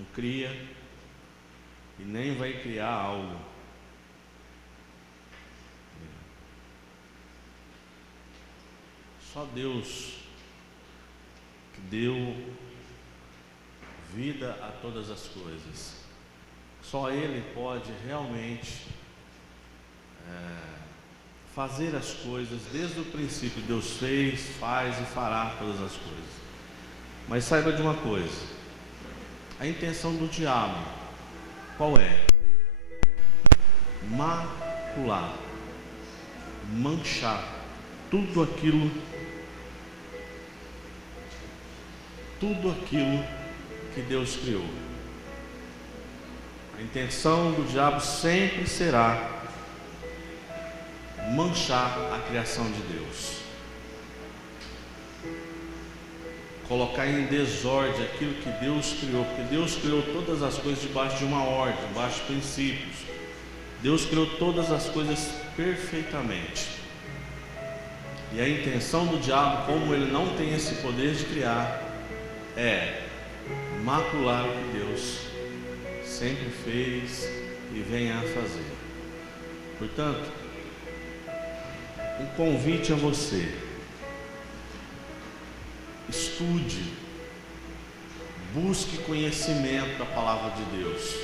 não cria e nem vai criar algo. Só Deus que deu vida a todas as coisas. Só Ele pode realmente fazer as coisas desde o princípio. Deus fez, faz e fará todas as coisas. Mas saiba de uma coisa: a intenção do diabo qual é? Macular, manchar tudo aquilo que Deus criou. A intenção do diabo sempre será manchar a criação de Deus, colocar em desordem aquilo que Deus criou, porque Deus criou todas as coisas debaixo de uma ordem, debaixo de princípios. Deus criou todas as coisas perfeitamente. E a intenção do diabo, como ele não tem esse poder de criar, é macular o que Deus sempre fez e vem a fazer. Portanto, um convite a você: estude, busque conhecimento da palavra de Deus,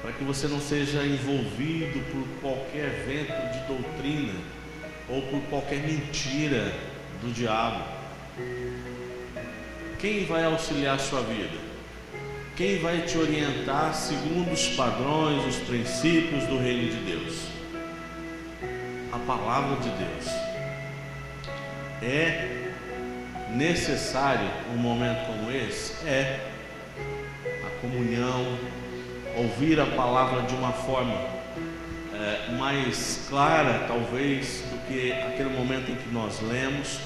para que você não seja envolvido por qualquer vento de doutrina ou por qualquer mentira do diabo. Quem vai auxiliar a sua vida? Quem vai te orientar segundo os padrões, os princípios do reino de Deus? A palavra de Deus. É necessário um momento como esse? É. A comunhão, ouvir a palavra de uma forma mais clara, talvez, do que aquele momento em que nós lemos.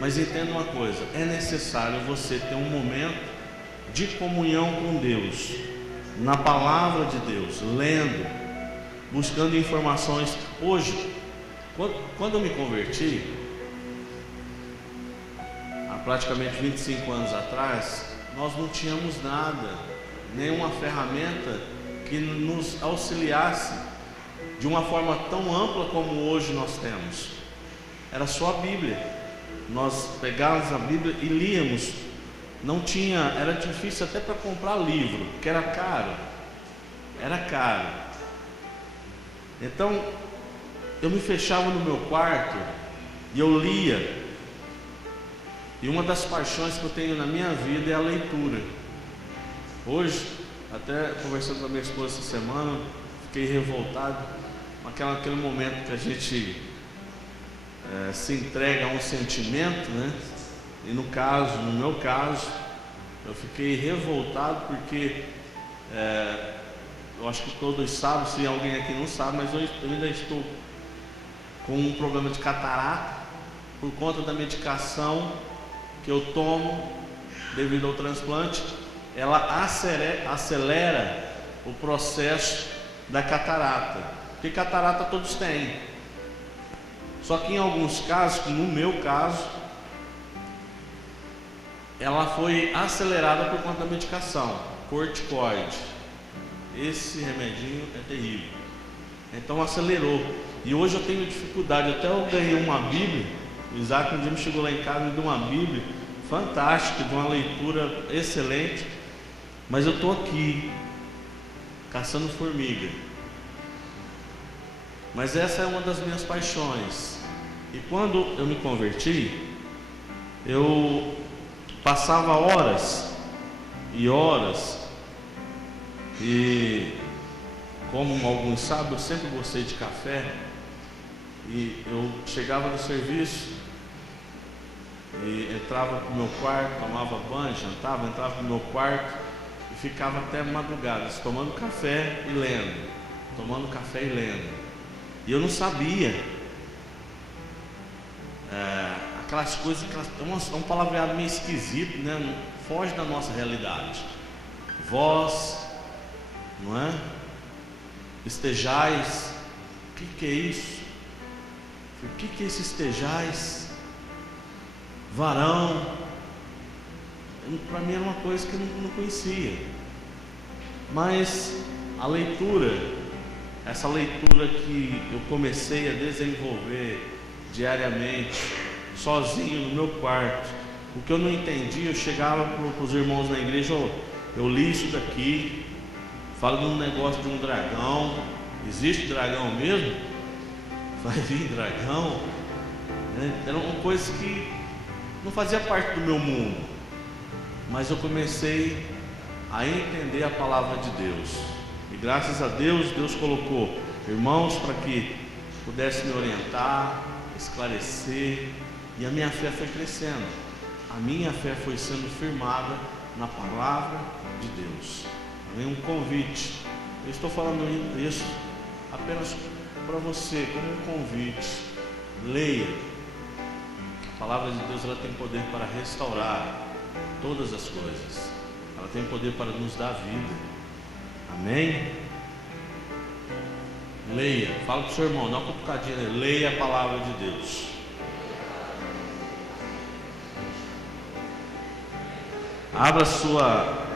Mas entenda uma coisa: é necessário você ter um momento de comunhão com Deus, na palavra de Deus, lendo, buscando informações. Hoje, quando eu me converti, há praticamente 25 anos atrás, nós não tínhamos nada, nenhuma ferramenta que nos auxiliasse de uma forma tão ampla como hoje nós temos. Era só a Bíblia. Nós pegávamos a Bíblia e líamos. Não tinha, era difícil até para comprar livro, porque era caro. Era caro. Então, eu me fechava no meu quarto e eu lia. E uma das paixões que eu tenho na minha vida é a leitura. Hoje, até conversando com a minha esposa essa semana, fiquei revoltado com aquele momento que a gente se entrega a um sentimento, né? E no meu caso, eu fiquei revoltado porque eu acho que todos sabem, se alguém aqui não sabe, mas eu ainda estou com um problema de catarata por conta da medicação que eu tomo devido ao transplante. Ela acelera o processo da catarata, porque catarata todos têm, só que em alguns casos, como no meu caso, ela foi acelerada por conta da medicação, corticoide. Esse remedinho é terrível, então acelerou. E hoje eu tenho dificuldade, até eu ganhei uma Bíblia. O Isaac um dia me chegou lá em casa e me deu uma Bíblia fantástica, de uma leitura excelente, mas eu estou aqui caçando formiga. Mas essa é uma das minhas paixões. E quando eu me converti, eu passava horas e horas, e como alguns sabem, eu sempre gostei de café, e eu chegava do serviço e entrava para o meu quarto, tomava banho, jantava, entrava para o meu quarto e ficava até madrugada, tomando café e lendo, tomando café e lendo. E eu não sabia aquelas coisas, é um palavreado meio esquisito, né? Foge da nossa realidade. Vós, não é? Estejais. O que é isso? O que é esse estejais? Varão. Para mim era uma coisa que eu não conhecia. Mas a leitura, essa leitura que eu comecei a desenvolver diariamente, sozinho no meu quarto, o que eu não entendia, eu chegava para os irmãos na igreja: eu li isso daqui, fala de um negócio de um dragão, existe dragão mesmo? Vai vir dragão? Eram coisas que não fazia parte do meu mundo, mas eu comecei a entender a palavra de Deus, e graças a Deus, Deus colocou irmãos para que pudesse me orientar, esclarecer, e a minha fé foi crescendo, a minha fé foi sendo firmada na palavra de Deus. Vem um convite, eu estou falando isso apenas para você, como um convite. Leia. A palavra de Deus, ela tem poder para restaurar todas as coisas, ela tem poder para nos dar vida. Amém? Leia, fala para o seu irmão, dá uma cutucadinha, leia a palavra de Deus. Abra sua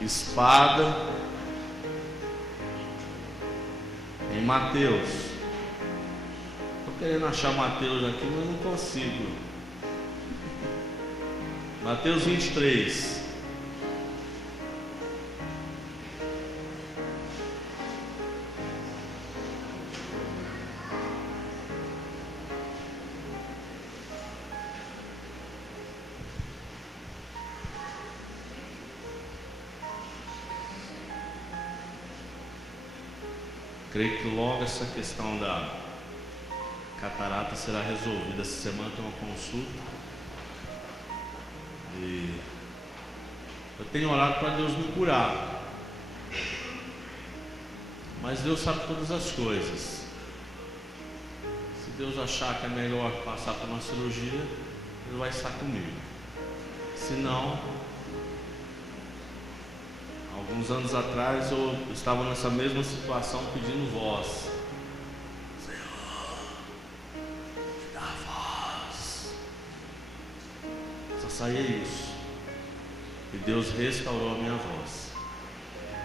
espada em Mateus. Estou querendo achar Mateus aqui, mas não consigo. Mateus 23. Creio que logo essa questão da catarata será resolvida. Essa semana tem uma consulta e eu tenho orado para Deus me curar, mas Deus sabe todas as coisas. Se Deus achar que é melhor passar por uma cirurgia, Ele vai estar comigo. Se não, alguns anos atrás eu estava nessa mesma situação pedindo voz. Senhor, me dá voz. Só saía isso. E Deus restaurou a minha voz.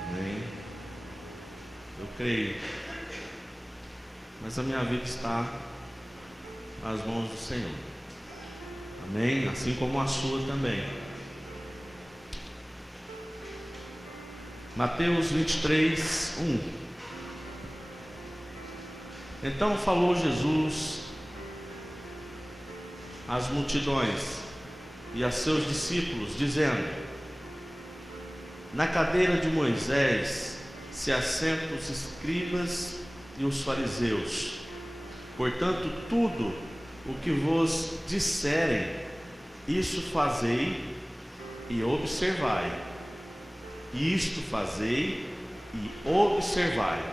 Amém? Eu creio. Mas a minha vida está nas mãos do Senhor. Amém? Assim como a sua também. Mateus 23, 1. Então falou Jesus às multidões e a seus discípulos, dizendo: na cadeira de Moisés se assentam os escribas e os fariseus. Portanto, tudo o que vos disserem, isso fazei e observai. Isto fazei e observai,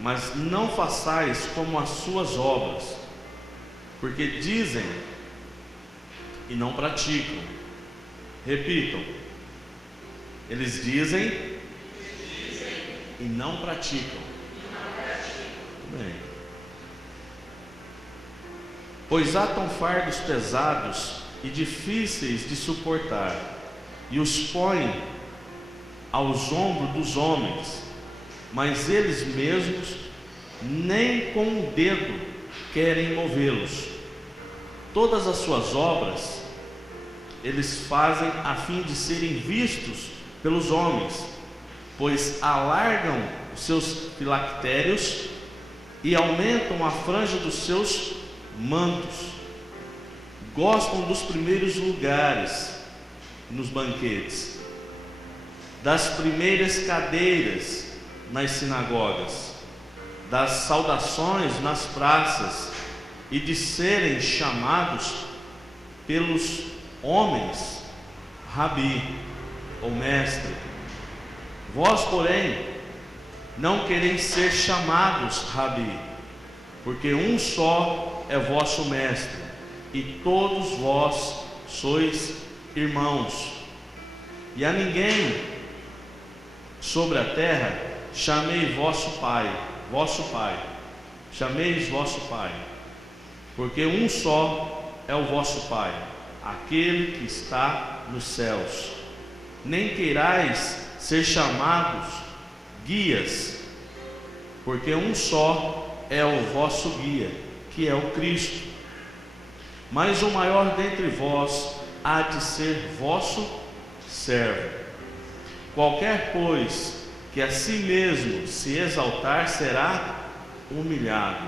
mas não façais como as suas obras, porque dizem e não praticam. Repitam: eles dizem e não praticam. Bem. Pois atam fardos pesados e difíceis de suportar, e os põem aos ombros dos homens, mas eles mesmos nem com um dedo querem movê-los. Todas as suas obras eles fazem a fim de serem vistos pelos homens, pois alargam os seus filactérios e aumentam a franja dos seus mantos. Gostam dos primeiros lugares nos banquetes, das primeiras cadeiras nas sinagogas, das saudações nas praças e de serem chamados pelos homens Rabi, ou mestre. Vós, porém, não quereis ser chamados Rabi, porque um só é vosso mestre, e todos vós sois irmãos. E a ninguém sobre a terra chamei vosso Pai, chameis vosso Pai, porque um só é o vosso Pai, aquele que está nos céus. nem queirais ser chamados guias, porque um só é o vosso guia, que é o Cristo. Mas o maior dentre vós há de ser vosso servo. Qualquer, pois, que a si mesmo se exaltar, será humilhado,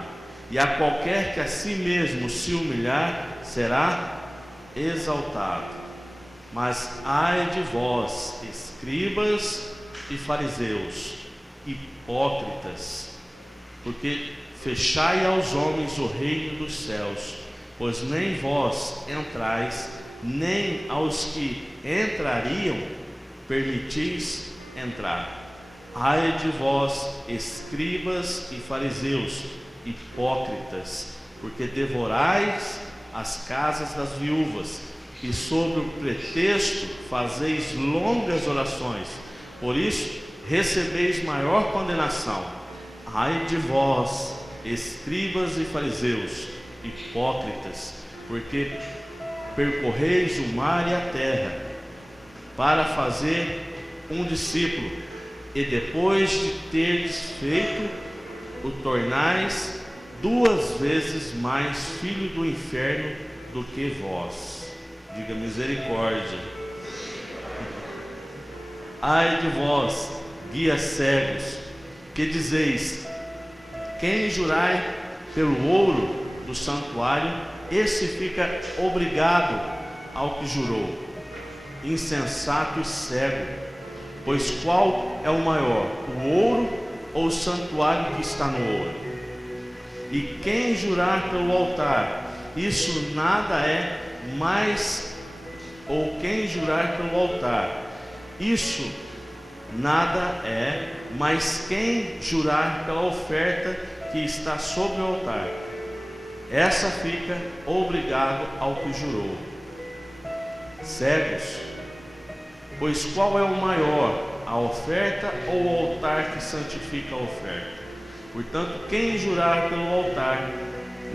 e a qualquer que a si mesmo se humilhar, será exaltado. Mas ai de vós, escribas e fariseus, hipócritas, porque fechai aos homens o reino dos céus, pois nem vós entrais, nem aos que entrariam permitis entrar. Ai de vós, escribas e fariseus, hipócritas, porque devorais as casas das viúvas, e sob o pretexto fazeis longas orações, por isso recebeis maior condenação. Ai de vós, escribas e fariseus, hipócritas, porque percorreis o mar e a terra para fazer um discípulo, e depois de terdes feito, o tornais 2 vezes mais filho do inferno do que vós. Diga misericórdia. Ai de vós, guias cegos, que dizeis: quem jurai pelo ouro do santuário, esse fica obrigado ao que jurou. Insensato e cego, pois qual é o maior, o ouro ou o santuário que está no ouro? E quem jurar pelo altar, isso nada é mais, ou quem jurar pelo altar, isso nada é, mas quem jurar pela oferta que está sobre o altar, essa fica obrigado ao que jurou. Cegos, pois qual é o maior, a oferta ou o altar que santifica a oferta? Portanto, quem jurar pelo altar,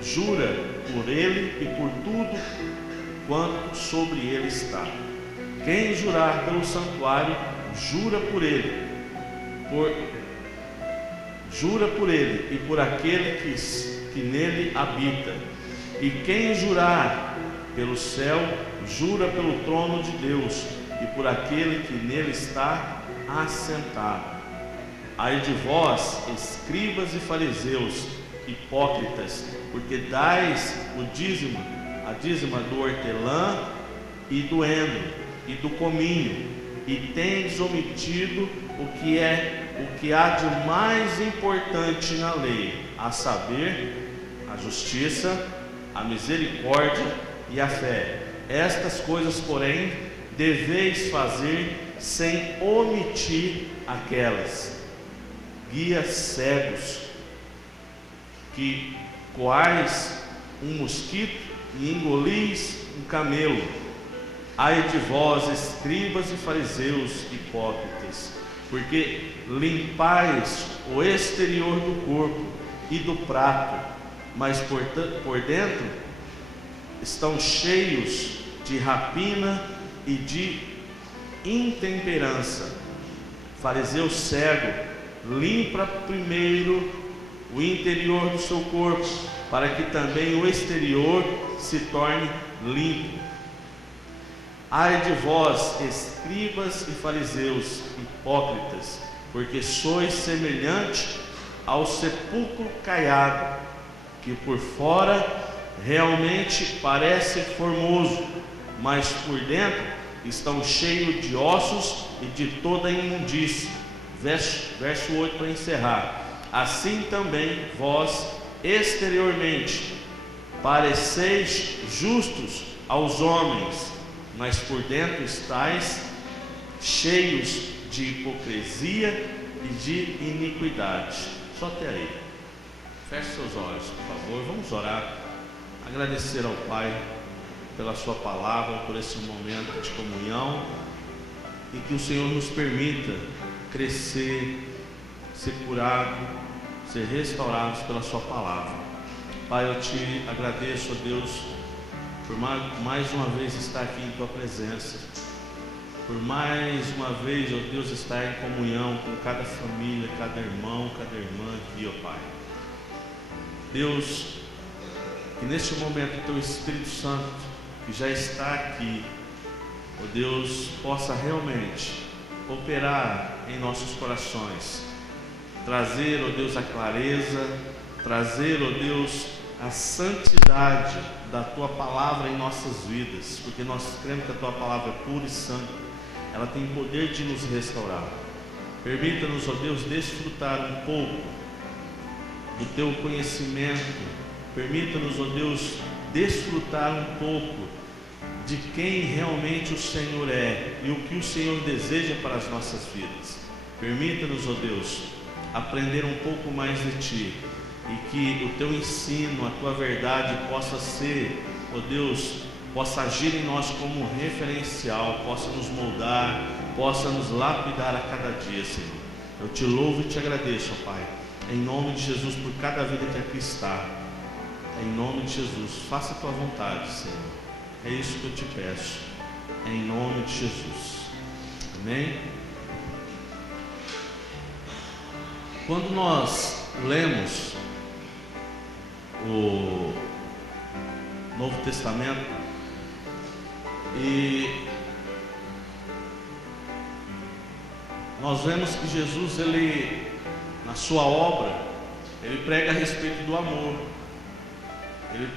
jura por ele e por tudo quanto sobre ele está. Quem jurar pelo santuário, jura por ele e por aquele que nele habita. E quem jurar pelo céu, jura pelo trono de Deus e por aquele que nele está assentado. Ai de vós, escribas e fariseus, hipócritas, porque dais a dízima do hortelã e do endro e do cominho, e tendes omitido o que há de mais importante na lei, a saber, a justiça, a misericórdia e a fé. Estas coisas, porém, deveis fazer sem omitir aquelas. Guias cegos, que coais um mosquito e engolis um camelo. Ai de vós, escribas e fariseus hipócritas, porque limpais o exterior do corpo e do prato, mas por dentro estão cheios de rapina e de intemperança. Fariseu cego, limpa primeiro o interior do seu corpo, para que também o exterior se torne limpo. Ai de vós, escribas e fariseus, hipócritas, porque sois semelhante ao sepulcro caiado, que por fora realmente parece formoso, mas por dentro estão cheios de ossos e de toda imundície. Verso 8 para encerrar. Assim também vós, exteriormente, pareceis justos aos homens, mas por dentro estáis cheios de hipocrisia e de iniquidade. Só até aí. Feche seus olhos, por favor. Vamos orar. Agradecer ao Pai pela sua palavra, por esse momento de comunhão, e que o Senhor nos permita crescer, ser curado, ser restaurados pela sua palavra. Pai, eu te agradeço, ó Deus, por mais uma vez estar aqui em tua presença. por mais uma vez, ó Deus, estar em comunhão com cada família, cada irmão, cada irmã aqui, ó Pai. Deus, que neste momento o Teu Espírito Santo, que já está aqui, ó Deus, possa realmente operar em nossos corações, trazer, ó Deus, a clareza, trazer, ó Deus, a santidade da Tua Palavra em nossas vidas, porque nós cremos que a Tua Palavra é pura e santa. Ela tem poder de nos restaurar. Permita-nos, ó Deus, desfrutar um pouco do Teu conhecimento. Permita-nos, ó Deus, desfrutar um pouco de quem realmente o Senhor é e o que o Senhor deseja para as nossas vidas. Permita-nos, ó Deus, aprender um pouco mais de Ti e que o Teu ensino, a Tua verdade possa ser, ó Deus, possa agir em nós como referencial, possa nos moldar, possa nos lapidar a cada dia, Senhor. Eu Te louvo e Te agradeço, ó Pai, em nome de Jesus, por cada vida que aqui está. Em nome de Jesus, faça a Tua vontade, Senhor. É isso que eu Te peço, em nome de Jesus. Amém? Quando nós lemos o Novo Testamento, e nós vemos que Jesus, ele, na sua obra, ele prega a respeito do amor. Ele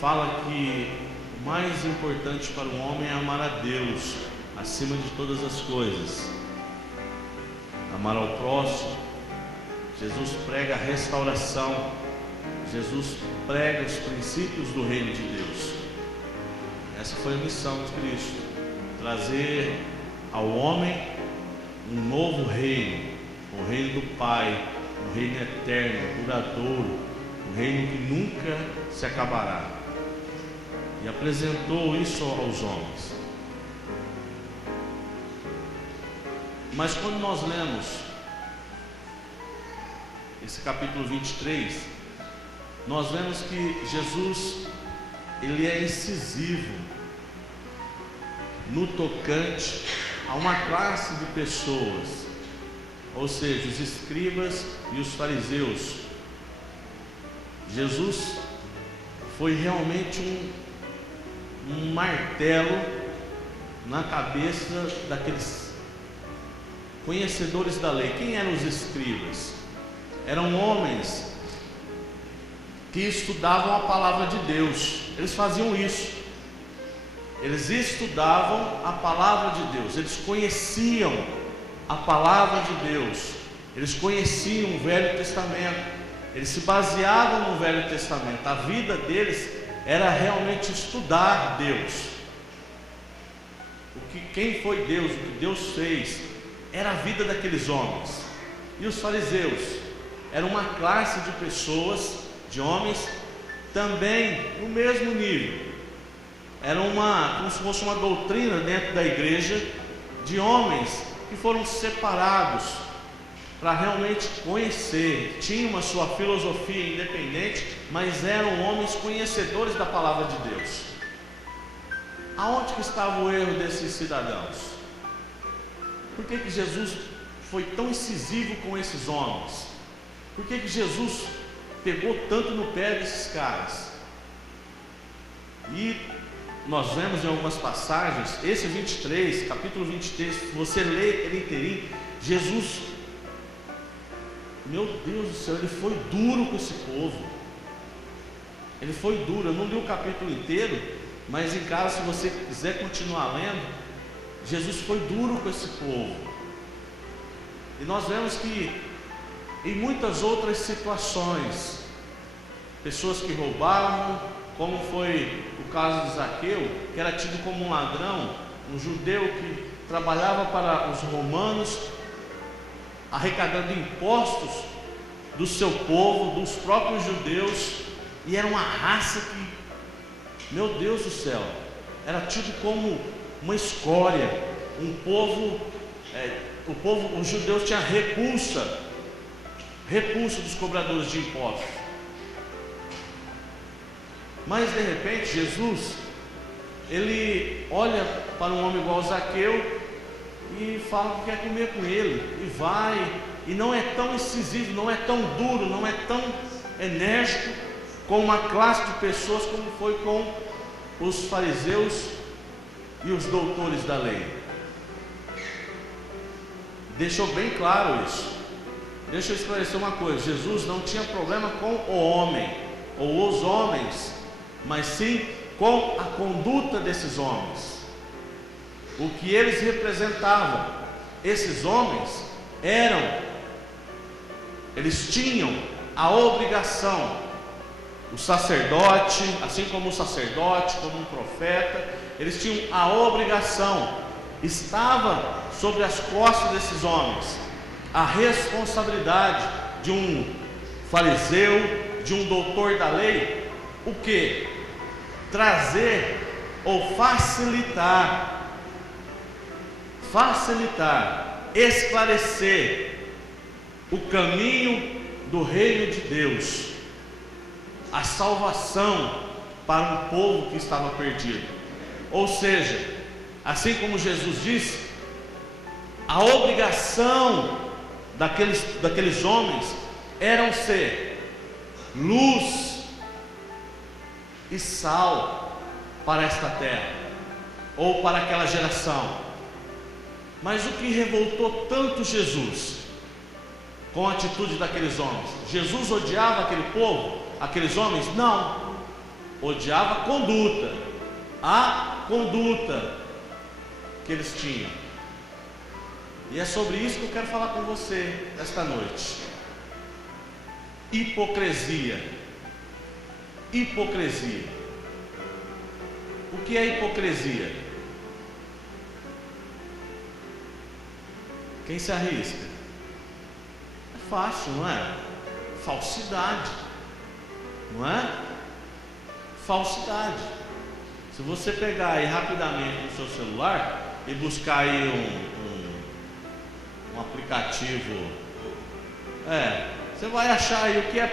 fala que o mais importante para o homem é amar a Deus acima de todas as coisas, amar ao próximo. Jesus prega a restauração, Jesus prega os princípios do reino de Deus. Essa foi a missão de Cristo, trazer ao homem um novo reino, o reino do Pai, um reino eterno, duradouro, um reino que nunca se acabará. E apresentou isso aos homens. Mas quando nós lemos esse capítulo 23, nós vemos que Jesus, ele é incisivo no tocante a uma classe de pessoas, ou seja, os escribas e os fariseus. Jesus foi realmente um martelo na cabeça daqueles conhecedores da lei. Quem eram os escribas? Eram homens que estudavam a palavra de Deus. Eles faziam isso. Eles estudavam a palavra de Deus. Eles conheciam a palavra de Deus. Eles conheciam o Velho Testamento. Eles se baseavam no Velho Testamento. A vida deles era realmente estudar Deus. Quem foi Deus, o que Deus fez, era a vida daqueles homens. E os fariseus eram uma classe de pessoas, de homens, também no mesmo nível. Era como se fosse uma doutrina dentro da igreja, de homens que foram separados para realmente conhecer. Tinham uma sua filosofia independente, mas eram homens conhecedores da palavra de Deus. Aonde que estava o erro desses cidadãos? Por que Jesus foi tão incisivo com esses homens? Por que Jesus pegou tanto no pé desses caras? E nós vemos em algumas passagens, esse 23, capítulo 23, se você lê ele inteirinho, Jesus, meu Deus do céu, ele foi duro com esse povo. Ele foi duro. Eu não li o capítulo inteiro, mas em casa, se você quiser continuar lendo, Jesus foi duro com esse povo. E nós vemos que em muitas outras situações, pessoas que roubavam, como foi o caso de Zaqueu, que era tido como um ladrão, um judeu que trabalhava para os romanos, arrecadando impostos do seu povo, dos próprios judeus, e era uma raça que, meu Deus do céu, era tido como uma escória, um povo, os judeus tinham repulsa dos cobradores de impostos. Mas de repente Jesus, ele olha para um homem igual Zaqueu e fala que quer comer com ele, e vai, e não é tão incisivo, não é tão duro, não é tão enérgico com uma classe de pessoas como foi com os fariseus e os doutores da lei. Deixou bem claro isso. Deixa eu esclarecer uma coisa: Jesus não tinha problema com o homem ou os homens, mas sim com a conduta desses homens, o que eles representavam. Esses homens eles tinham a obrigação, o sacerdote, assim como o sacerdote, como um profeta, eles tinham a obrigação, estava sobre as costas desses homens a responsabilidade de um fariseu, de um doutor da lei, o que? Trazer ou facilitar, esclarecer o caminho do reino de Deus, a salvação para um povo que estava perdido. Ou seja, assim como Jesus disse, a obrigação daqueles homens eram ser luz e sal para esta terra, ou para aquela geração. Mas o que revoltou tanto Jesus com a atitude daqueles homens? Jesus odiava aquele povo, aqueles homens? Não, odiava a conduta que eles tinham. E é sobre isso que eu quero falar com você esta noite. Hipocrisia. Hipocrisia. O que é hipocrisia? Quem se arrisca? É fácil, não é? Falsidade, não é? Falsidade. Se você pegar aí rapidamente no seu celular e buscar aí um aplicativo, você vai achar aí o que é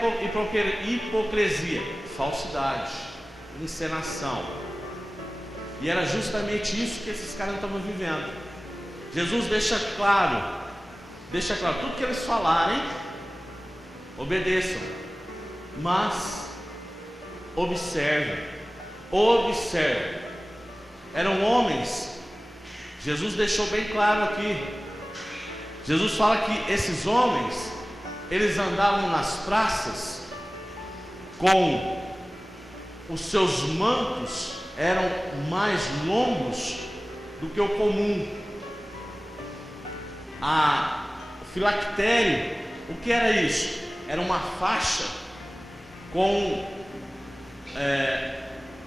hipocrisia: falsidade, encenação. E era justamente isso que esses caras estavam vivendo. Jesus deixa claro, tudo que eles falarem, obedeçam, mas observem. Eram homens. Jesus deixou bem claro aqui. Jesus fala que esses homens, eles andavam nas praças com os seus mantos, eram mais longos do que o comum. O filactério, o que era isso? Era uma faixa com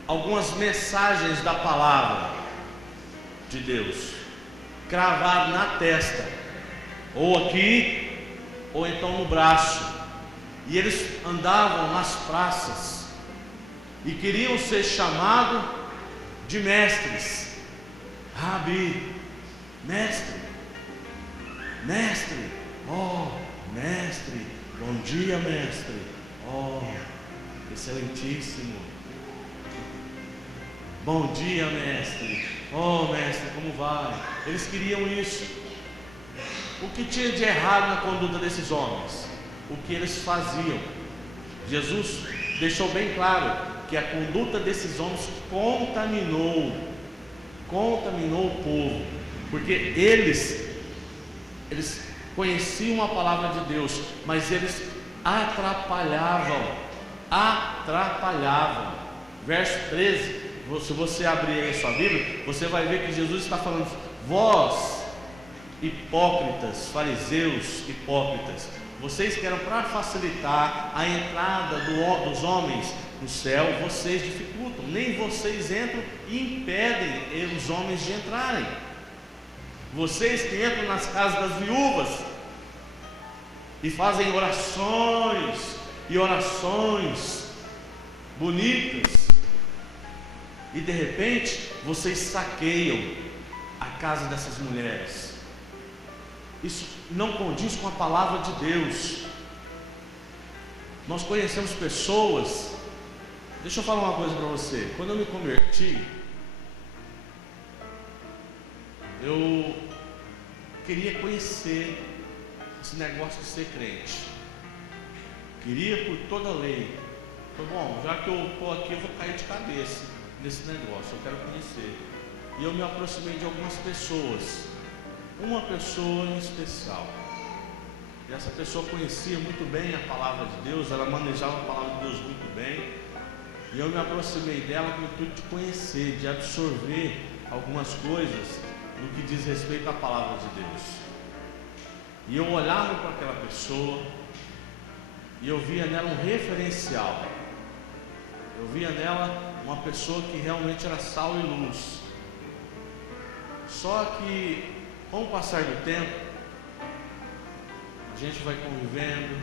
algumas mensagens da palavra de Deus, cravado na testa, ou aqui, ou então no braço. E eles andavam nas praças e queriam ser chamados de mestres. Rabi, mestre, mestre, bom dia, mestre, excelentíssimo, bom dia, mestre, mestre, como vai? Eles queriam isso. O que tinha de errado na conduta desses homens? O que eles faziam? Jesus deixou bem claro que a conduta desses homens contaminou o povo, porque eles conheciam a palavra de Deus, mas eles atrapalhavam. Verso 13, se você abrir aí a sua Bíblia, você vai ver que Jesus está falando: vós, hipócritas, fariseus hipócritas, vocês que eram para facilitar a entrada dos homens no céu, vocês dificultam, nem vocês entram e impedem os homens de entrarem. Vocês que entram nas casas das viúvas e fazem orações bonitas, e de repente vocês saqueiam a casa dessas mulheres. Isso não condiz com a palavra de Deus. Nós conhecemos pessoas. Deixa eu falar uma coisa para você. Quando eu me converti, eu queria conhecer esse negócio de ser crente. Queria por toda a lei. Falei, bom, já que eu estou aqui, eu vou cair de cabeça nesse negócio, eu quero conhecer. E eu me aproximei de algumas pessoas, uma pessoa em especial. E essa pessoa conhecia muito bem a palavra de Deus, ela manejava a palavra de Deus muito bem. E eu me aproximei dela com o intuito de conhecer, de absorver algumas coisas no que diz respeito à palavra de Deus. E eu olhava para aquela pessoa e eu via nela um referencial. Eu via nela uma pessoa que realmente era sal e luz. Só que, com o passar do tempo, a gente vai convivendo.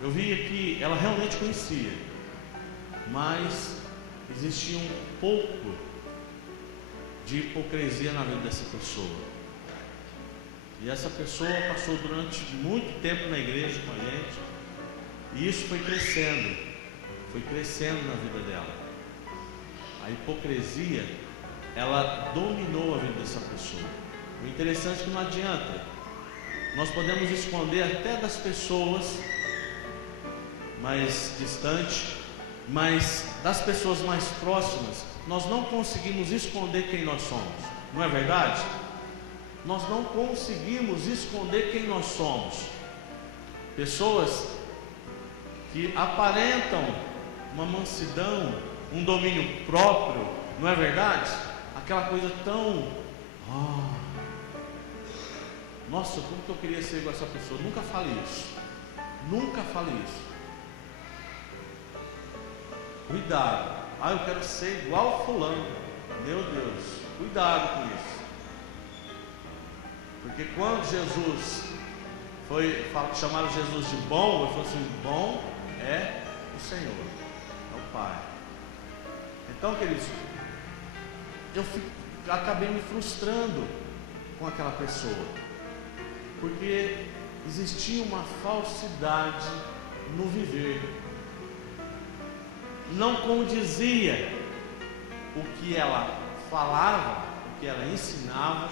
Eu via que ela realmente conhecia, mas existia um pouco de hipocrisia na vida dessa pessoa. E essa pessoa passou durante muito tempo na igreja com a gente, e isso foi crescendo na vida dela. A hipocrisia, ela dominou a vida dessa pessoa. O interessante é que não adianta, nós podemos esconder até das pessoas mais distantes, mas das pessoas mais próximas, nós não conseguimos esconder quem nós somos, não é verdade? Nós não conseguimos esconder quem nós somos. Pessoas que aparentam uma mansidão, um domínio próprio, não é verdade? Aquela coisa tão... nossa, como que eu queria ser igual essa pessoa? Nunca fale isso. Nunca fale isso. Cuidado. Eu quero ser igual a fulano. Meu Deus, cuidado com isso. Porque quando Jesus chamaram Jesus de bom, ele falou assim: bom é o Senhor, é o Pai. Então, queridos, eu acabei me frustrando com aquela pessoa, porque existia uma falsidade no viver. Não condizia o que ela falava, o que ela ensinava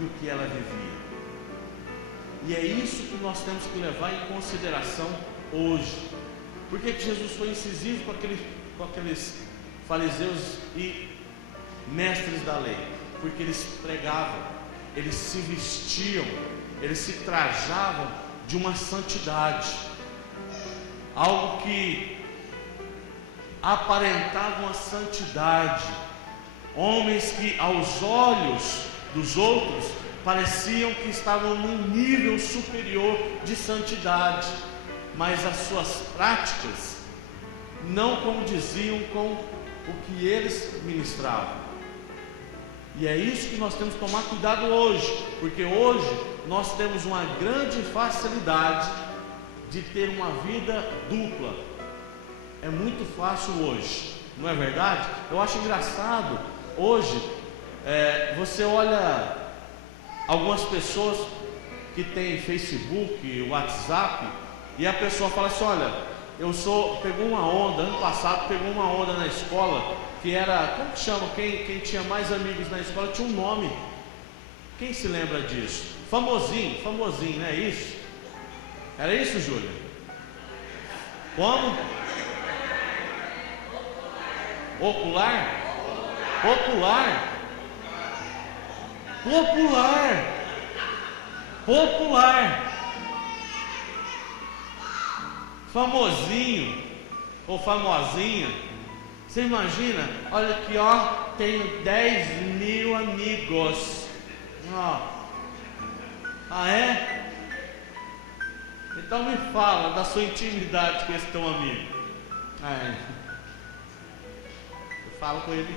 e o que ela vivia. E é isso que nós temos que levar em consideração hoje. Por que Jesus foi incisivo com aqueles fariseus e mestres da lei? Porque eles pregavam, eles se vestiam, eles se trajavam de uma santidade, algo que aparentavam a santidade, homens que aos olhos dos outros pareciam que estavam num nível superior de santidade, mas as suas práticas não condiziam com o que eles ministravam. E é isso que nós temos que tomar cuidado hoje, porque hoje nós temos uma grande facilidade de ter uma vida dupla. É muito fácil hoje, não é verdade? Eu acho engraçado hoje, você olha algumas pessoas que têm Facebook, WhatsApp, e a pessoa fala assim: olha, pegou uma onda, ano passado pegou uma onda na escola, que era, como que chama, quem tinha mais amigos na escola tinha um nome. Quem se lembra disso? Famosinho, não é isso? Era isso, Júlia? Como? Popular? Famosinho ou famosinha. Você imagina? Olha aqui, ó, tenho 10 mil amigos. Ah, é? Então me fala da sua intimidade com esse teu amigo. Eu falo com ele,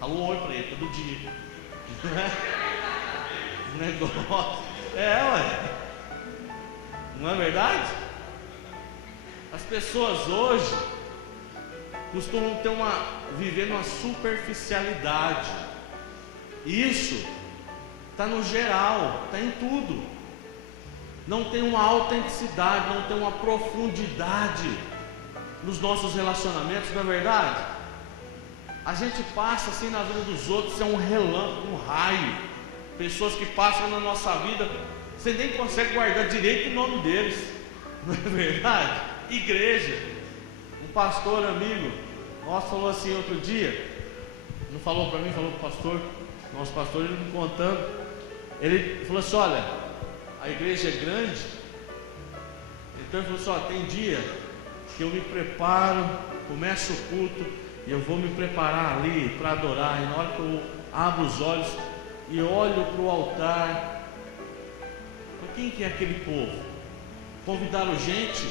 falo um oi para ele todo dia. Negócio. Ué. Não é verdade? As pessoas hoje costumam viver numa superficialidade. Isso está no geral, está em tudo. Não tem uma autenticidade, não tem uma profundidade nos nossos relacionamentos, não é verdade? A gente passa assim na vida dos outros, é um relâmpago, um raio. pessoas que passam na nossa vida, você nem consegue guardar direito o nome deles, não é verdade? Igreja. Um pastor amigo nosso falou assim outro dia, não falou para mim, falou para o pastor, nosso pastor, ele me contando, ele falou assim: olha, a igreja é grande, então ele falou assim: ó, tem dia que eu me preparo, começo o culto e eu vou me preparar ali para adorar, e na hora que eu abro os olhos e olho para o altar, quem que é aquele povo? Convidaram gente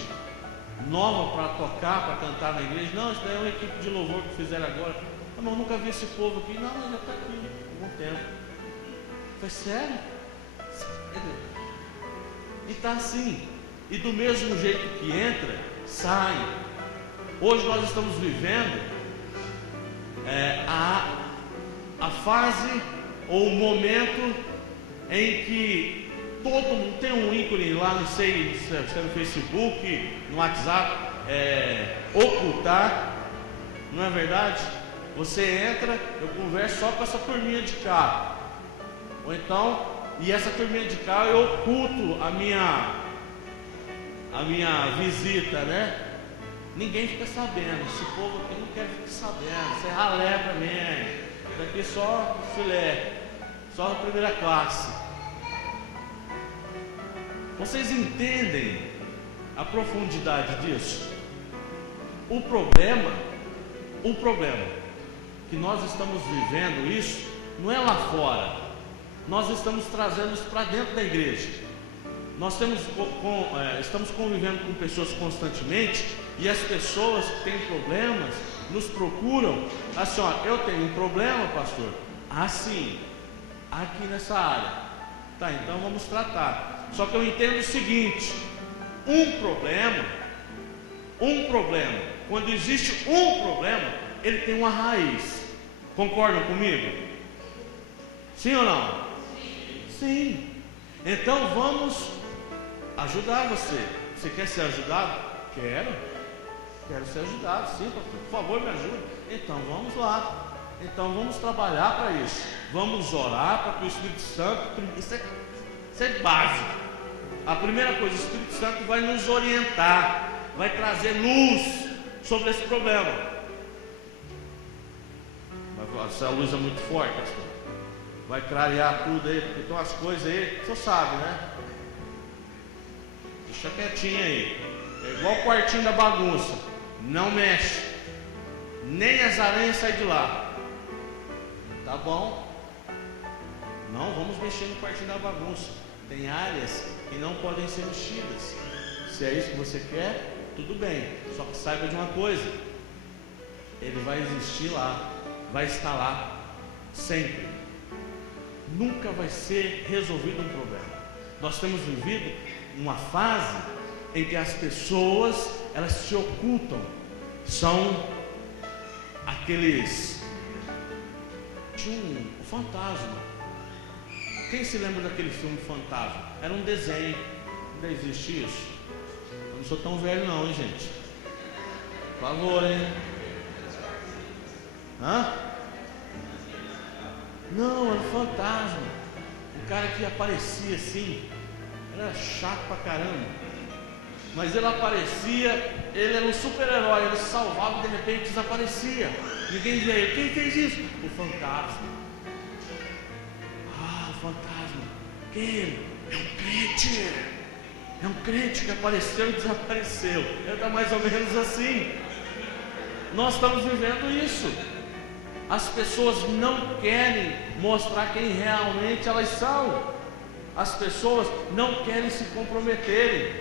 nova para tocar, para cantar na igreja? Não, isso daí é uma equipe de louvor que fizeram agora. Não, eu nunca vi esse povo aqui. Não, mas já está aqui há algum tempo. Foi sério? E está assim. E do mesmo jeito que entra, sai. Hoje nós estamos vivendo a fase ou o momento em que todo mundo tem um ícone lá, não sei se é no Facebook, no WhatsApp, ocultar, não é verdade? Você entra, eu converso só com essa turminha de cá, ou então, e essa turminha de cá eu oculto a minha visita, né? Ninguém fica sabendo, esse povo aqui não quer ficar sabendo, isso é ralé para mim, daqui só filé, só a primeira classe. Vocês entendem a profundidade disso? O problema que nós estamos vivendo isso não é lá fora, nós estamos trazendo isso para dentro da igreja. Nós estamos convivendo com pessoas constantemente, e as pessoas que têm problemas nos procuram assim: ó, eu tenho um problema, pastor, assim, aqui nessa área, tá, então vamos tratar. Só que eu entendo o seguinte: um problema, quando existe um problema, ele tem uma raiz. Concordam comigo? Sim ou não? Sim. Então vamos ajudar você. Você quer ser ajudado? Quero ser ajudado, sim, pastor. Por favor, me ajude. Então vamos lá. Então vamos trabalhar para isso. Vamos orar para que o Espírito Santo, isso é básico. A primeira coisa, o Espírito Santo vai nos orientar, vai trazer luz sobre esse problema. Essa luz é muito forte, pastor. Vai clarear tudo aí, porque tem umas coisas aí, você sabe, né? Deixa quietinho aí. É igual o quartinho da bagunça. Não mexe. Nem as aranhas saem de lá. Tá bom? Não vamos mexer no quartinho da bagunça. Tem áreas que não podem ser mexidas. Se é isso que você quer, tudo bem. Só que saiba de uma coisa: ele vai existir lá, vai estar lá sempre. Nunca vai ser resolvido um problema. Nós temos vivido uma fase em que as pessoas, elas se ocultam. São aqueles... Tinha um fantasma. Quem se lembra daquele filme Fantasma? Era um desenho. Ainda existe isso? Eu não sou tão velho não, hein, gente? Por favor, hein? Hã? Não, era um fantasma. Um cara que aparecia assim, era chato pra caramba, mas ele aparecia, ele era um super-herói, ele salvava e de repente desaparecia. Ninguém dizia ele: quem fez isso? O fantasma. Ah, o fantasma. Quem? É um crente. É um crente que apareceu e desapareceu. Está mais ou menos assim. Nós estamos vivendo isso. As pessoas não querem mostrar quem realmente elas são. As pessoas não querem se comprometerem.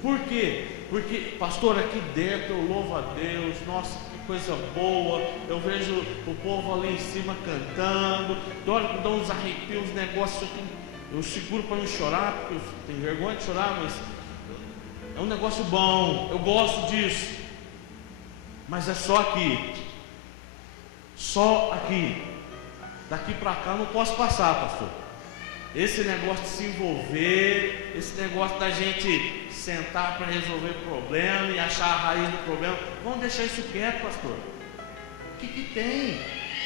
Por quê? Porque, pastor, aqui dentro eu louvo a Deus, nossa, que coisa boa. Eu vejo o povo ali em cima cantando, dá uns arrepios, uns negócios. Eu seguro para não chorar, porque eu tenho vergonha de chorar, mas é um negócio bom, eu gosto disso. Mas é só aqui. Só aqui. Daqui para cá eu não posso passar, pastor. Esse negócio de se envolver, esse negócio da gente sentar para resolver o problema e achar a raiz do problema, vamos deixar isso quieto, pastor. O que tem?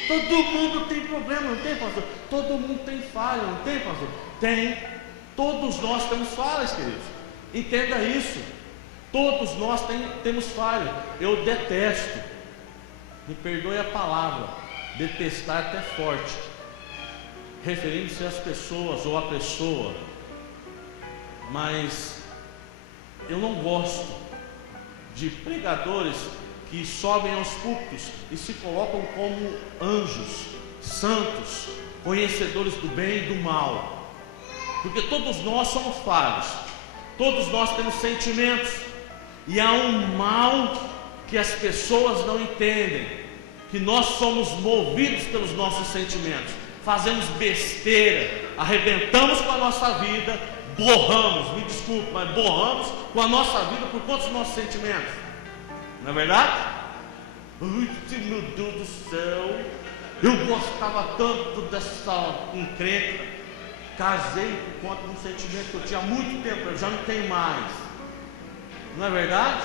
Todo mundo tem problema, não tem, pastor? Todo mundo tem falha, não tem, pastor? Tem. Todos nós temos falhas, queridos. Entenda isso. Todos nós temos falha. Eu detesto, me perdoe a palavra, detestar até forte, referindo-se às pessoas ou à pessoa, mas eu não gosto de pregadores que sobem aos púlpitos e se colocam como anjos, santos, conhecedores do bem e do mal, porque todos nós somos falhos, todos nós temos sentimentos, e há um mal que as pessoas não entendem, que nós somos movidos pelos nossos sentimentos, fazemos besteira, arrebentamos com a nossa vida, borramos, me desculpe, mas borramos com a nossa vida por conta dos nossos sentimentos, não é verdade? Ai, meu Deus do céu, eu gostava tanto dessa encrenca, casei por conta de um sentimento que eu tinha há muito tempo, eu já não tenho mais, não é verdade?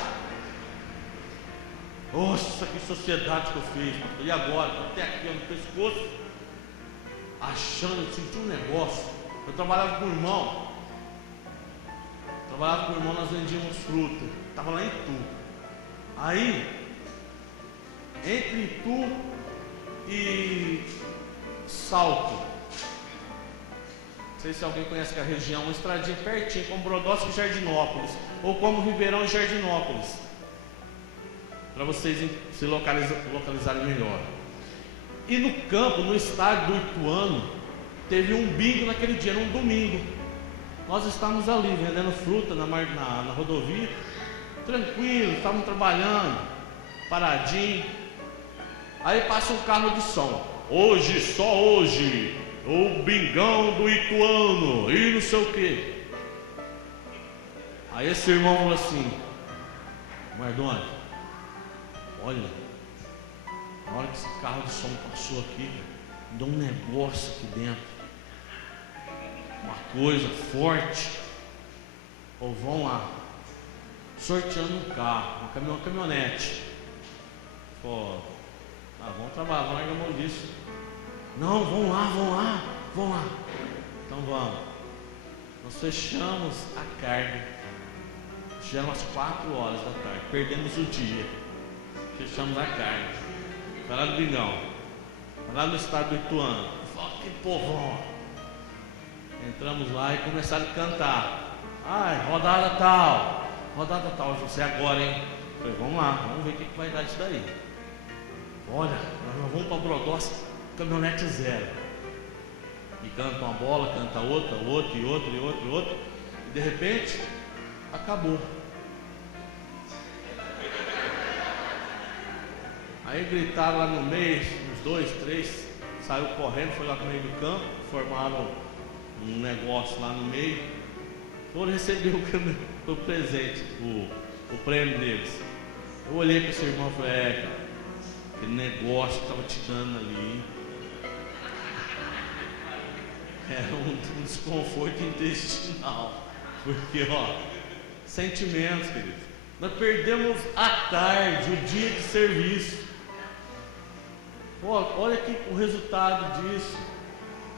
Nossa, que sociedade que eu fiz, pastor. E agora? Até aqui no pescoço, achando, senti um negócio. Eu trabalhava com um irmão, nós vendíamos fruta, estava lá em Itu. Aí, entre Itu e Salto, não sei se alguém conhece a região, uma estradinha pertinho, como Brodowski e Jardinópolis, ou como Ribeirão e Jardinópolis, para vocês se localizarem melhor. E no campo, no estádio do Ituano, teve um bingo naquele dia, num domingo. Nós estávamos ali vendendo fruta na rodovia, tranquilo, estávamos trabalhando, paradinho. Aí passa um carro de som. Hoje, só hoje, o bingão do Ituano e não sei o que. Aí esse irmão falou assim: Mardoni, olha, na hora que esse carro de som passou aqui, me deu um negócio aqui dentro, uma coisa forte. Ou vão lá, sorteando um carro, uma caminhonete. Pô, vamos trabalhar, vamos largar a mão disso. Não, vão lá. Então vamos. Nós fechamos a carga. Já eram as 4 horas da tarde, perdemos o dia. Fechamos a carga. Vai lá no Bingão, vai lá no estado do Ituano. Que povão. Entramos lá e começaram a cantar. Ai, rodada tal. Eu falei, agora, hein? Eu falei, vamos lá, vamos ver o que vai dar isso daí. Olha, nós vamos para Brodowski, caminhonete zero. E canta uma bola, canta outra, e outra. E de repente, acabou. Aí gritaram lá no meio, uns 2, 3, saiu correndo, foi lá no meio do campo, formaram um negócio lá no meio, foram receber o presente, o prêmio deles. Eu olhei para esse irmão e falei, cara, aquele negócio que estava te dando ali era um desconforto intestinal, porque sentimentos, queridos, nós perdemos a tarde, o dia de serviço. Olha aqui o resultado disso.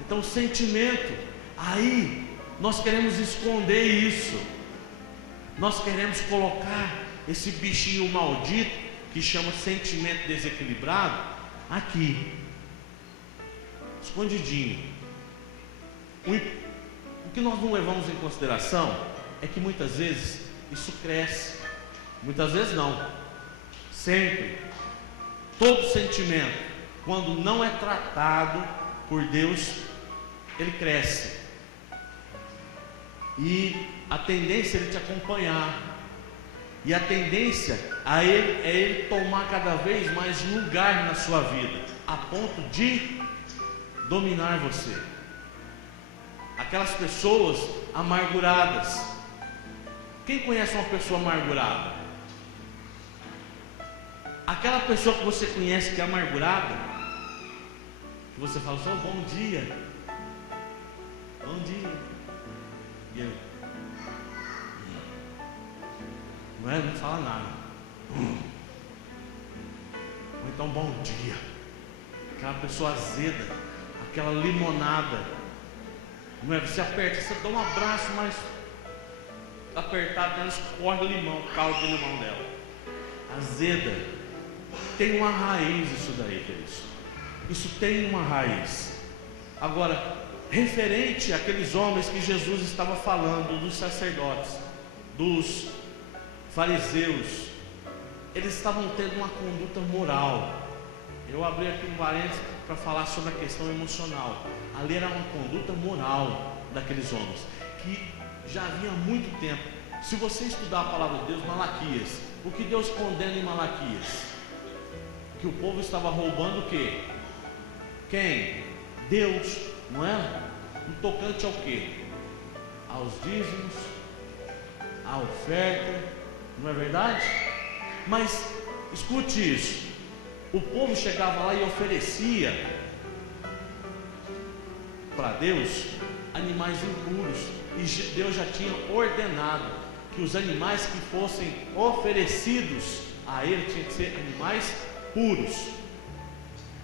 Então, sentimento, aí nós queremos esconder isso, nós queremos colocar esse bichinho maldito que chama sentimento desequilibrado aqui, escondidinho. O que nós não levamos em consideração é que muitas vezes isso cresce, muitas vezes não, sempre. Todo sentimento, quando não é tratado por Deus, ele cresce, e a tendência é ele te acompanhar, e a tendência é ele tomar cada vez mais lugar na sua vida, a ponto de dominar você. Aquelas pessoas amarguradas, quem conhece uma pessoa amargurada? Aquela pessoa que você conhece que é amargurada, que você fala só bom dia, e ele não fala nada, ou então bom dia, aquela pessoa azeda, aquela limonada. Não é? Você aperta, você dá um abraço, mas apertado, ela escorre o limão, o caldo de limão dela. Azeda. Tem uma raiz isso daí, queridos. Isso tem uma raiz. Agora, referente àqueles homens que Jesus estava falando, dos sacerdotes, dos fariseus, eles estavam tendo uma conduta moral. Eu abri aqui um parênteses para falar sobre a questão emocional. Ali era uma conduta moral daqueles homens, que já havia muito tempo. Se você estudar a palavra de Deus, Malaquias, o que Deus condena em Malaquias? Que o povo estava roubando o quê? Quem? Deus, não é? No tocante ao quê? Aos dízimos, à oferta, não é verdade? Mas escute isso: o povo chegava lá e oferecia para Deus animais impuros, e Deus já tinha ordenado que os animais que fossem oferecidos a Ele tinham que ser animais puros.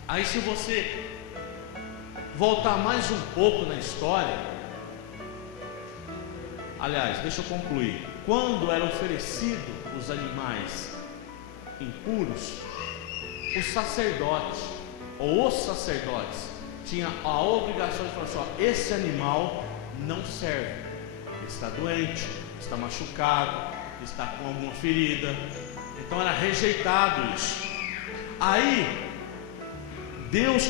Aí, se você voltar mais um pouco na história, aliás, deixa eu concluir. Quando era oferecido os animais impuros, os sacerdotes ou os sacerdotes tinham a obrigação de falar assim: ó, esse animal não serve, ele está doente, está machucado, está com alguma ferida. Então era rejeitado isso. Aí Deus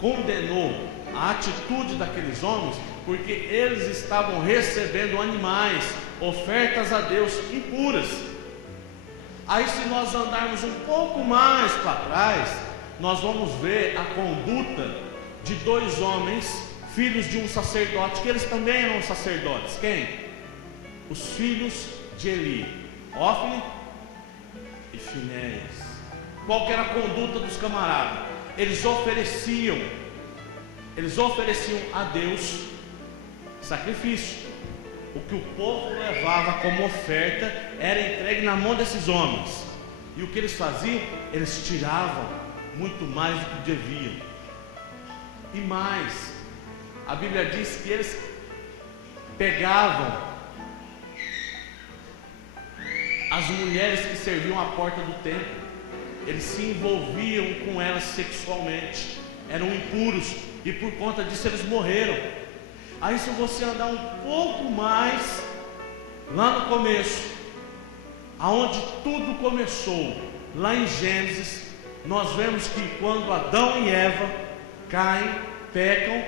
condenou a atitude daqueles homens, porque eles estavam recebendo animais, ofertas a Deus impuras. Aí, se nós andarmos um pouco mais para trás, nós vamos ver a conduta de dois homens, filhos de um sacerdote, que eles também eram sacerdotes. Quem? Os filhos de Eli, Ófni e Finéias. Qual que era a conduta dos camaradas? Eles ofereciam a Deus sacrifício. O que o povo levava como oferta era entregue na mão desses homens. E o que eles faziam? Eles tiravam muito mais do que deviam. E mais, a Bíblia diz que eles pegavam as mulheres que serviam à porta do templo, eles se envolviam com elas sexualmente, eram impuros, e por conta disso eles morreram. Aí, se você andar um pouco mais lá no começo, aonde tudo começou, lá em Gênesis, nós vemos que quando Adão e Eva caem, pecam,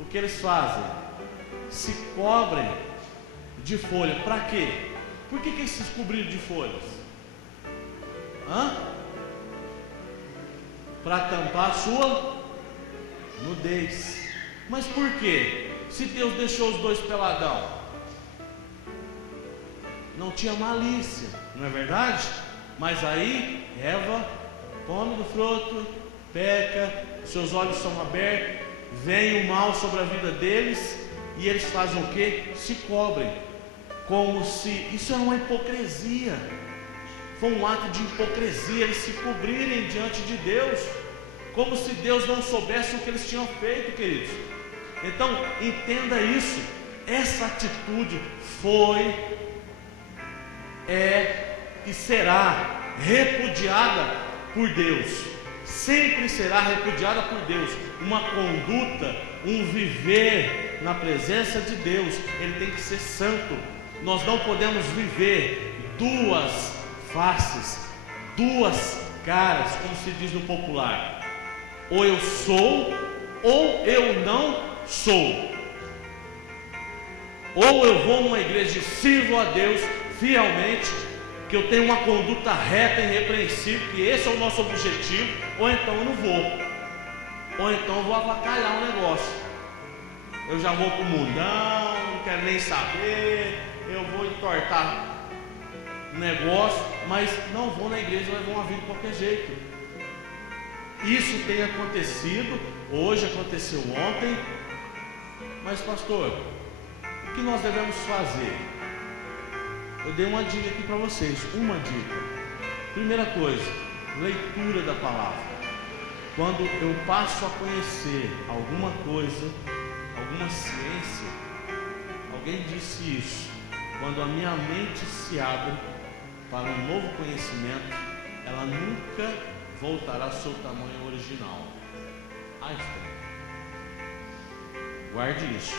o que eles fazem? Se cobrem de folha. Para quê? Por que eles se cobriram de folhas? Para tampar a sua nudez. Mas por quê? Se Deus deixou os dois peladão, não tinha malícia, não é verdade? Mas aí Eva come do fruto, peca, seus olhos são abertos, vem o mal sobre a vida deles, e eles fazem o quê? Se cobrem, como se isso era uma hipocrisia. Foi um ato de hipocrisia, eles se cobrirem diante de Deus, como se Deus não soubesse o que eles tinham feito, queridos. Então, entenda isso. Essa atitude foi, é e será repudiada por Deus. Sempre será repudiada por Deus. Uma conduta, um viver na presença de Deus, ele tem que ser santo. Nós não podemos viver duas faces, duas caras, como se diz no popular. Ou eu sou, ou eu não sou. Ou eu vou numa igreja e sirvo a Deus fielmente, que eu tenho uma conduta reta e irrepreensível, que esse é o nosso objetivo, ou então eu não vou. Ou então eu vou avacalhar um negócio. Eu já vou para o mundão, não quero nem saber, eu vou entortar negócio, mas não vou na igreja, mas vão vir de qualquer jeito. Isso tem acontecido, hoje aconteceu ontem. Mas pastor, o que nós devemos fazer? Eu dei uma dica aqui para vocês, uma dica. Primeira coisa, leitura da palavra. quando eu passo a conhecer alguma coisa, alguma ciência, alguém disse isso, quando a minha mente se abre para um novo conhecimento, ela nunca voltará ao seu tamanho original. Einstein. Guarde isso.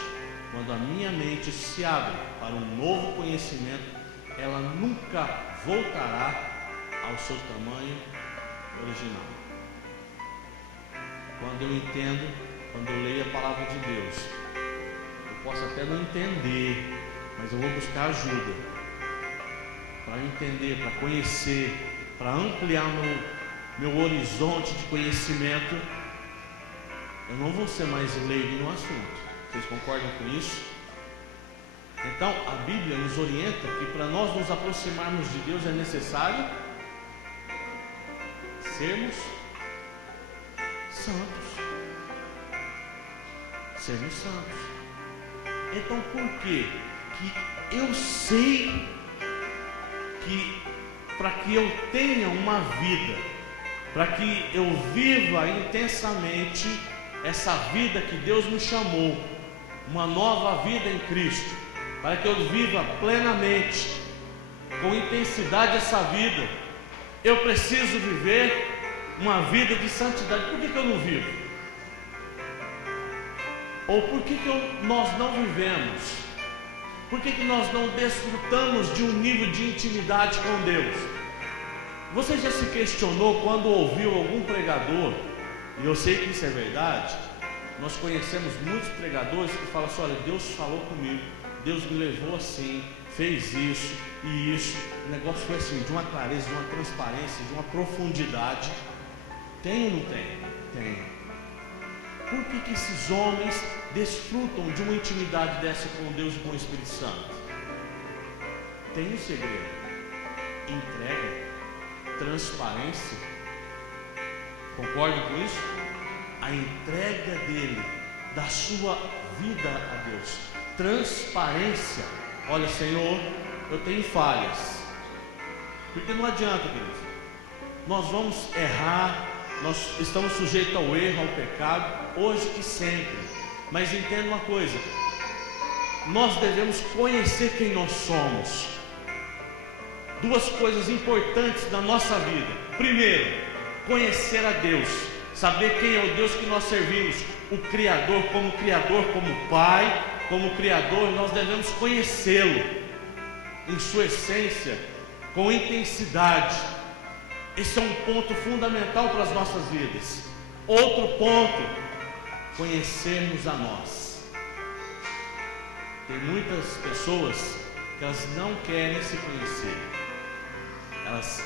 Quando a minha mente se abre para um novo conhecimento, ela nunca voltará ao seu tamanho original. Quando eu entendo, quando eu leio a palavra de Deus, eu posso até não entender, mas eu vou buscar ajuda para entender, para conhecer, para ampliar meu horizonte de conhecimento. Eu não vou ser mais leigo no assunto. Vocês concordam com isso? Então a Bíblia nos orienta que para nós nos aproximarmos de Deus é necessário sermos santos. Sermos santos. Então por que eu sei que para que eu tenha uma vida, para que eu viva intensamente essa vida que Deus me chamou, uma nova vida em Cristo, para que eu viva plenamente, com intensidade essa vida, eu preciso viver uma vida de santidade. Por que eu não vivo? Ou por que nós não vivemos? Por que nós não desfrutamos de um nível de intimidade com Deus? Você já se questionou quando ouviu algum pregador, e eu sei que isso é verdade, nós conhecemos muitos pregadores que falam assim: olha, Deus falou comigo, Deus me levou assim, fez isso e isso, o negócio foi assim, de uma clareza, de uma transparência, de uma profundidade. Tem ou não tem? Tem. Por que esses homens desfrutam de uma intimidade dessa com Deus e com o Espírito Santo? Tem um segredo: entrega, transparência. Concordam com isso? A entrega dele, da sua vida a Deus. Transparência. Olha, Senhor, eu tenho falhas. Porque não adianta, querido. Nós vamos errar, nós estamos sujeitos ao erro, ao pecado, hoje e sempre. Mas entenda uma coisa: nós devemos conhecer quem nós somos. Duas coisas importantes na nossa vida. Primeiro, conhecer a Deus, saber quem é o Deus que nós servimos, o Criador, como Pai, como Criador. Nós devemos conhecê-lo em sua essência, com intensidade. Esse é um ponto fundamental para as nossas vidas. Outro ponto: conhecermos a nós. Tem muitas pessoas que elas não querem se conhecer. Elas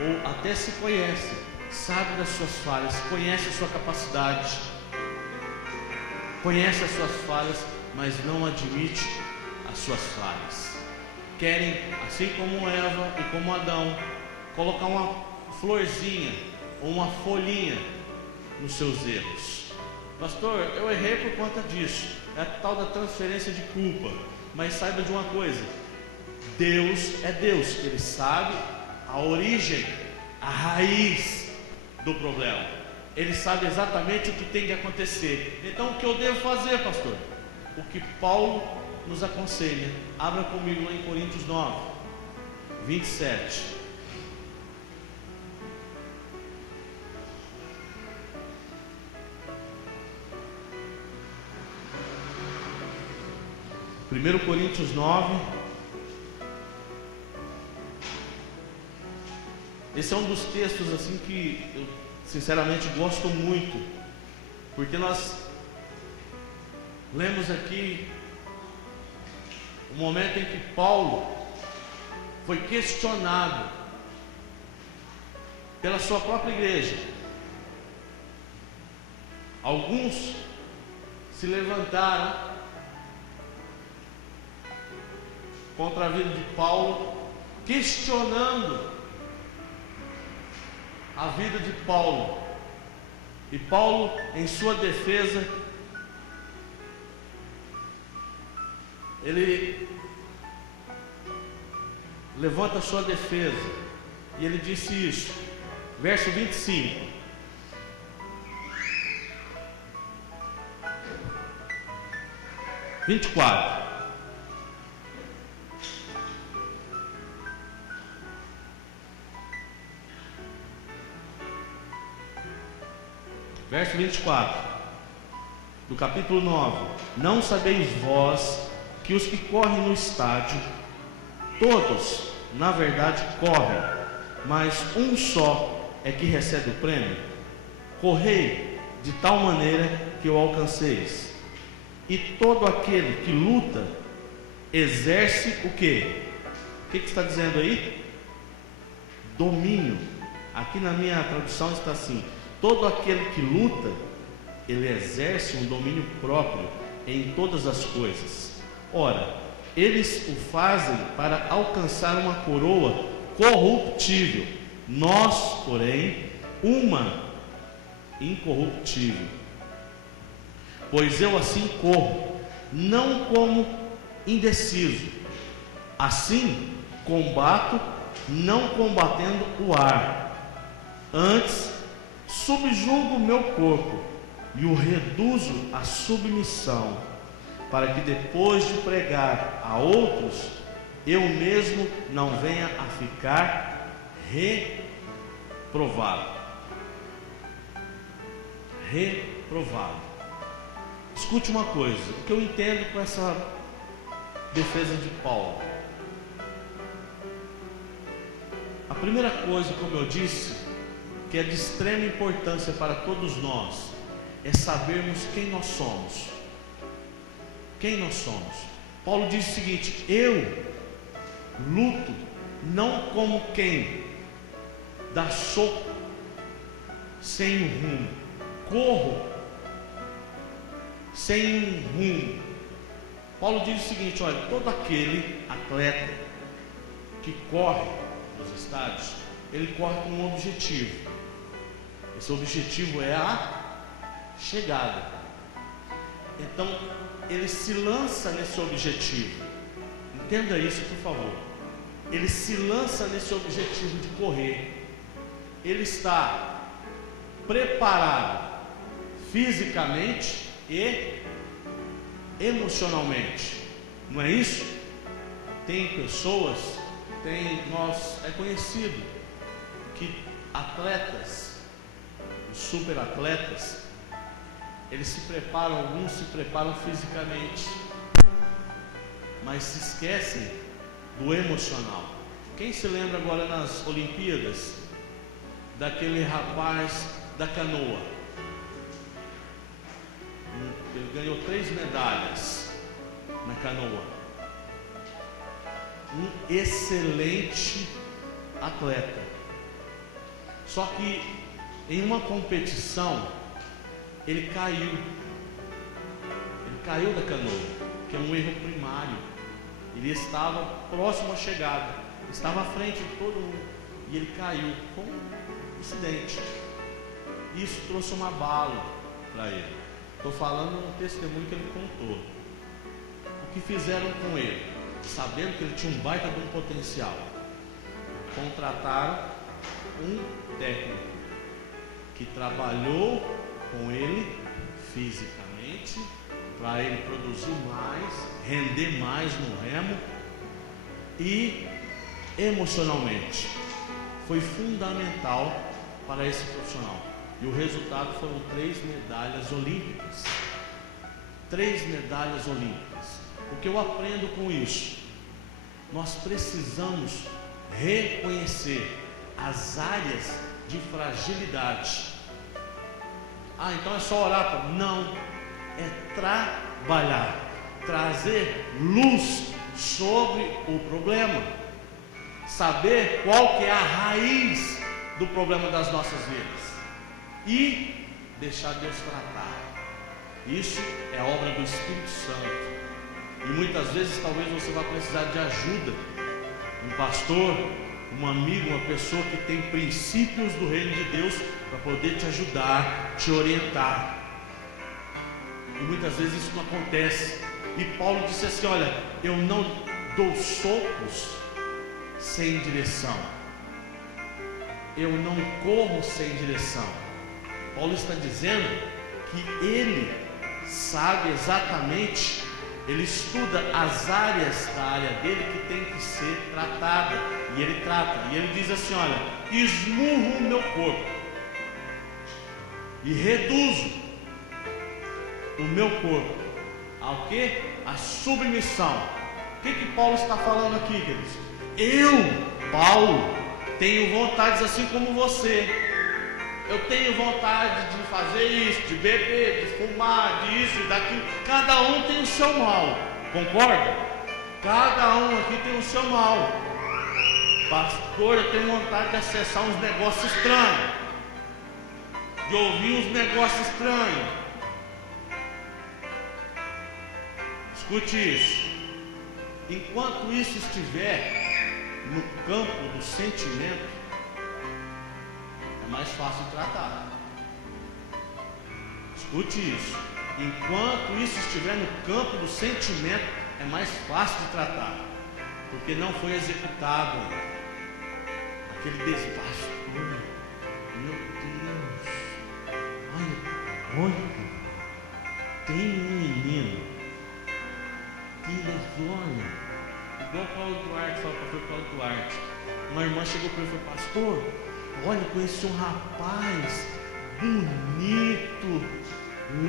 ou até se conhecem, sabem das suas falhas, conhecem a sua capacidade, conhecem as suas falhas, mas não admitem as suas falhas. Querem, assim como Eva e como Adão, colocar uma florzinha ou uma folhinha nos seus erros. Pastor, eu errei por conta disso. É a tal da transferência de culpa. Mas saiba de uma coisa: Deus é Deus. Ele sabe a origem, a raiz do problema. Ele sabe exatamente o que tem que acontecer. Então o que eu devo fazer, pastor? O que Paulo nos aconselha. Abra comigo lá em Coríntios 9, 27. Primeiro Coríntios 9. Esse é um dos textos assim que eu sinceramente gosto muito, porque nós lemos aqui o momento em que Paulo foi questionado pela sua própria igreja. Alguns se levantaram contra a vida de Paulo, questionando a vida de Paulo. E Paulo, em sua defesa, ele levanta a sua defesa, e ele disse isso, verso 25: 24. Verso 24 do capítulo 9: Não sabeis vós que os que correm no estádio, todos, na verdade, correm, mas um só é que recebe o prêmio? Correi de tal maneira que o alcanceis. E todo aquele que luta, exerce o quê? O que está dizendo aí? Domínio. Aqui na minha tradução está assim: todo aquele que luta, ele exerce um domínio próprio em todas as coisas. Ora, eles o fazem para alcançar uma coroa corruptível, nós, porém, uma incorruptível. Pois eu assim corro, não como indeciso, assim combato, não combatendo o ar, antes subjugo o meu corpo e o reduzo à submissão, para que depois de pregar a outros, eu mesmo não venha a ficar reprovado. Reprovado. Escute uma coisa, o que eu entendo com essa defesa de Paulo. A primeira coisa, como eu disse, que é de extrema importância para todos nós, é sabermos quem nós somos. Quem nós somos. Paulo diz o seguinte: eu luto não como quem dá soco sem rumo, corro sem rumo. Paulo diz o seguinte: olha, todo aquele atleta que corre nos estádios, ele corre com um objetivo. Esse objetivo é a chegada. Então ele se lança nesse objetivo. Entenda isso, por favor. Ele se lança nesse objetivo de correr. Ele está preparado fisicamente e emocionalmente. Não é isso? Tem pessoas, é conhecido que atletas, os super atletas, eles se preparam, alguns se preparam fisicamente, mas se esquecem do emocional. Quem se lembra agora nas Olimpíadas daquele rapaz da canoa? Ele ganhou 3 medalhas na canoa. Um excelente atleta. Só que em uma competição ele caiu da canoa, que é um erro primário. Ele estava próximo à chegada, estava à frente de todo mundo, e ele caiu com um acidente. Isso trouxe uma bala para ele. Estou falando um testemunho que ele contou. O que fizeram com ele? Sabendo que ele tinha um baita de um potencial, contrataram um técnico que trabalhou com ele fisicamente para ele produzir mais, render mais no remo, e emocionalmente. Foi fundamental para esse profissional. E o resultado foram 3 medalhas olímpicas. 3 medalhas olímpicas. O que eu aprendo com isso? Nós precisamos reconhecer as áreas de fragilidade. Ah, então é só orar? Não, é trabalhar, trazer luz sobre o problema, saber qual que é a raiz do problema das nossas vidas e deixar Deus tratar. Isso é obra do Espírito Santo. E muitas vezes talvez você vá precisar de ajuda, um pastor, um amigo, uma pessoa que tem princípios do reino de Deus para poder te ajudar, te orientar. E muitas vezes isso não acontece. E Paulo disse assim: olha, eu não dou socos sem direção, eu não corro sem direção. Paulo está dizendo que ele sabe exatamente Ele estuda as áreas da área dele que tem que ser tratada. E ele trata. E ele diz assim: olha, esmurro o meu corpo e reduzo o meu corpo ao quê? A submissão. O que Paulo está falando aqui, queridos? Eu, Paulo, tenho vontades assim como você. Eu tenho vontade de fazer isso, de beber, de fumar, disso e daquilo. Cada um tem o seu mal, concorda? Cada um aqui tem o seu mal. Pastor, eu tenho vontade de acessar uns negócios estranhos, de ouvir uns negócios estranhos. Escute isso. Enquanto isso estiver no campo do sentimento, é mais fácil de tratar. Escute isso. Enquanto isso estiver no campo do sentimento, é mais fácil de tratar, porque não foi executado aquele despacho. Meu Deus, olha, tem um menino que lesiona, igual o Paulo Duarte, fala para o Paulo Duarte. Uma irmã chegou para ele e falou: pastor, olha, conheci um rapaz bonito,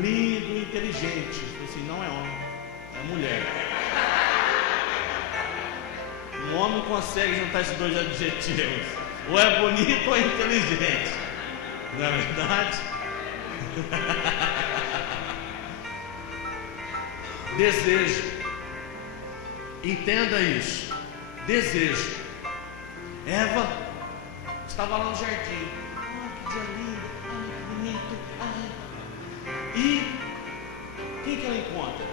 lindo, inteligente. Eu falei assim: não é homem, é mulher. Um homem não consegue juntar esses dois adjetivos. Ou é bonito ou é inteligente. Não é verdade? Desejo. Entenda isso. Desejo. Eva estava lá no jardim. Que dia lindo, que bonito. E quem que ela encontra?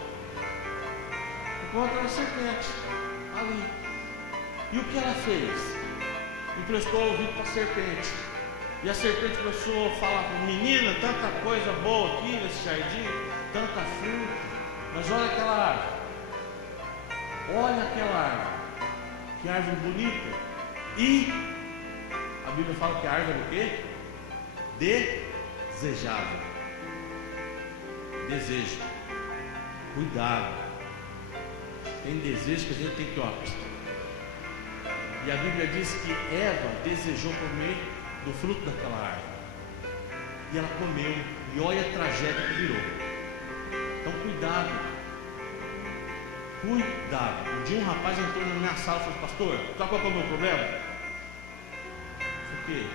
Encontra a serpente ali. E o que ela fez? Emprestou o ouvido para a serpente. E a serpente começou a falar: menina, tanta coisa boa aqui nesse jardim, tanta fruta, mas olha aquela árvore. Olha aquela árvore. Que árvore bonita. E a Bíblia fala que a árvore é o quê? Desejável. Desejo. Cuidado. Tem desejo que a gente tem que, E a Bíblia diz que Eva desejou comer do fruto daquela árvore. E ela comeu. E olha a tragédia que virou. Então cuidado. Cuidado. Um dia um rapaz entrou na minha sala e falou: pastor, sabe qual é o meu problema? O quê?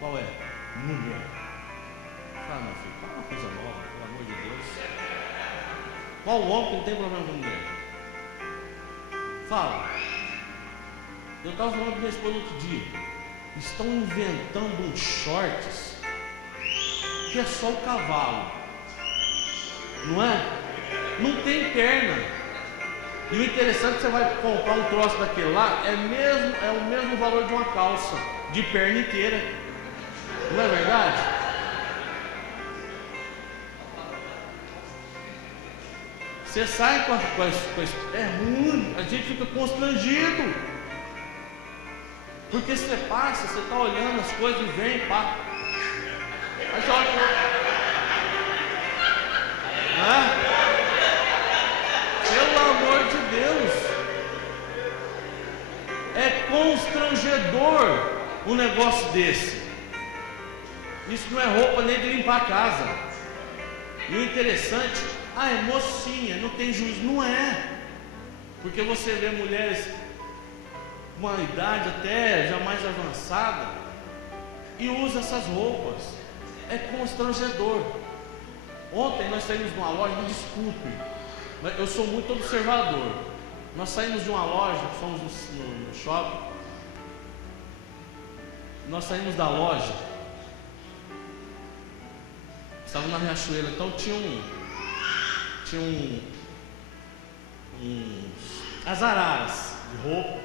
Qual é? Mulher. Fala, meu filho, fala uma coisa nova, pelo amor de Deus. Qual homem que não tem problema com mulher? Fala. Eu estava falando com minha esposa outro dia. Estão inventando uns shorts que é só o cavalo. Não é? Não tem perna. E o interessante é que você vai comprar um troço daquele lá, é o mesmo valor de uma calça de perna inteira. Não é verdade? Você sai com é ruim, a gente fica constrangido. Porque você passa, você está olhando as coisas e vem, pá. Aí você olha. Pelo amor de Deus. É constrangedor um negócio desse. Isso não é roupa nem de limpar a casa. E o interessante, é mocinha, não tem juízo. Não é. Porque você vê mulheres com uma idade até já mais avançada e usa essas roupas. É constrangedor. Ontem nós saímos de uma loja, me desculpe, mas eu sou muito observador. Nós saímos de uma loja, fomos no shopping. Nós saímos da loja, estávamos na Riachuelo, então tinha as araras de roupa,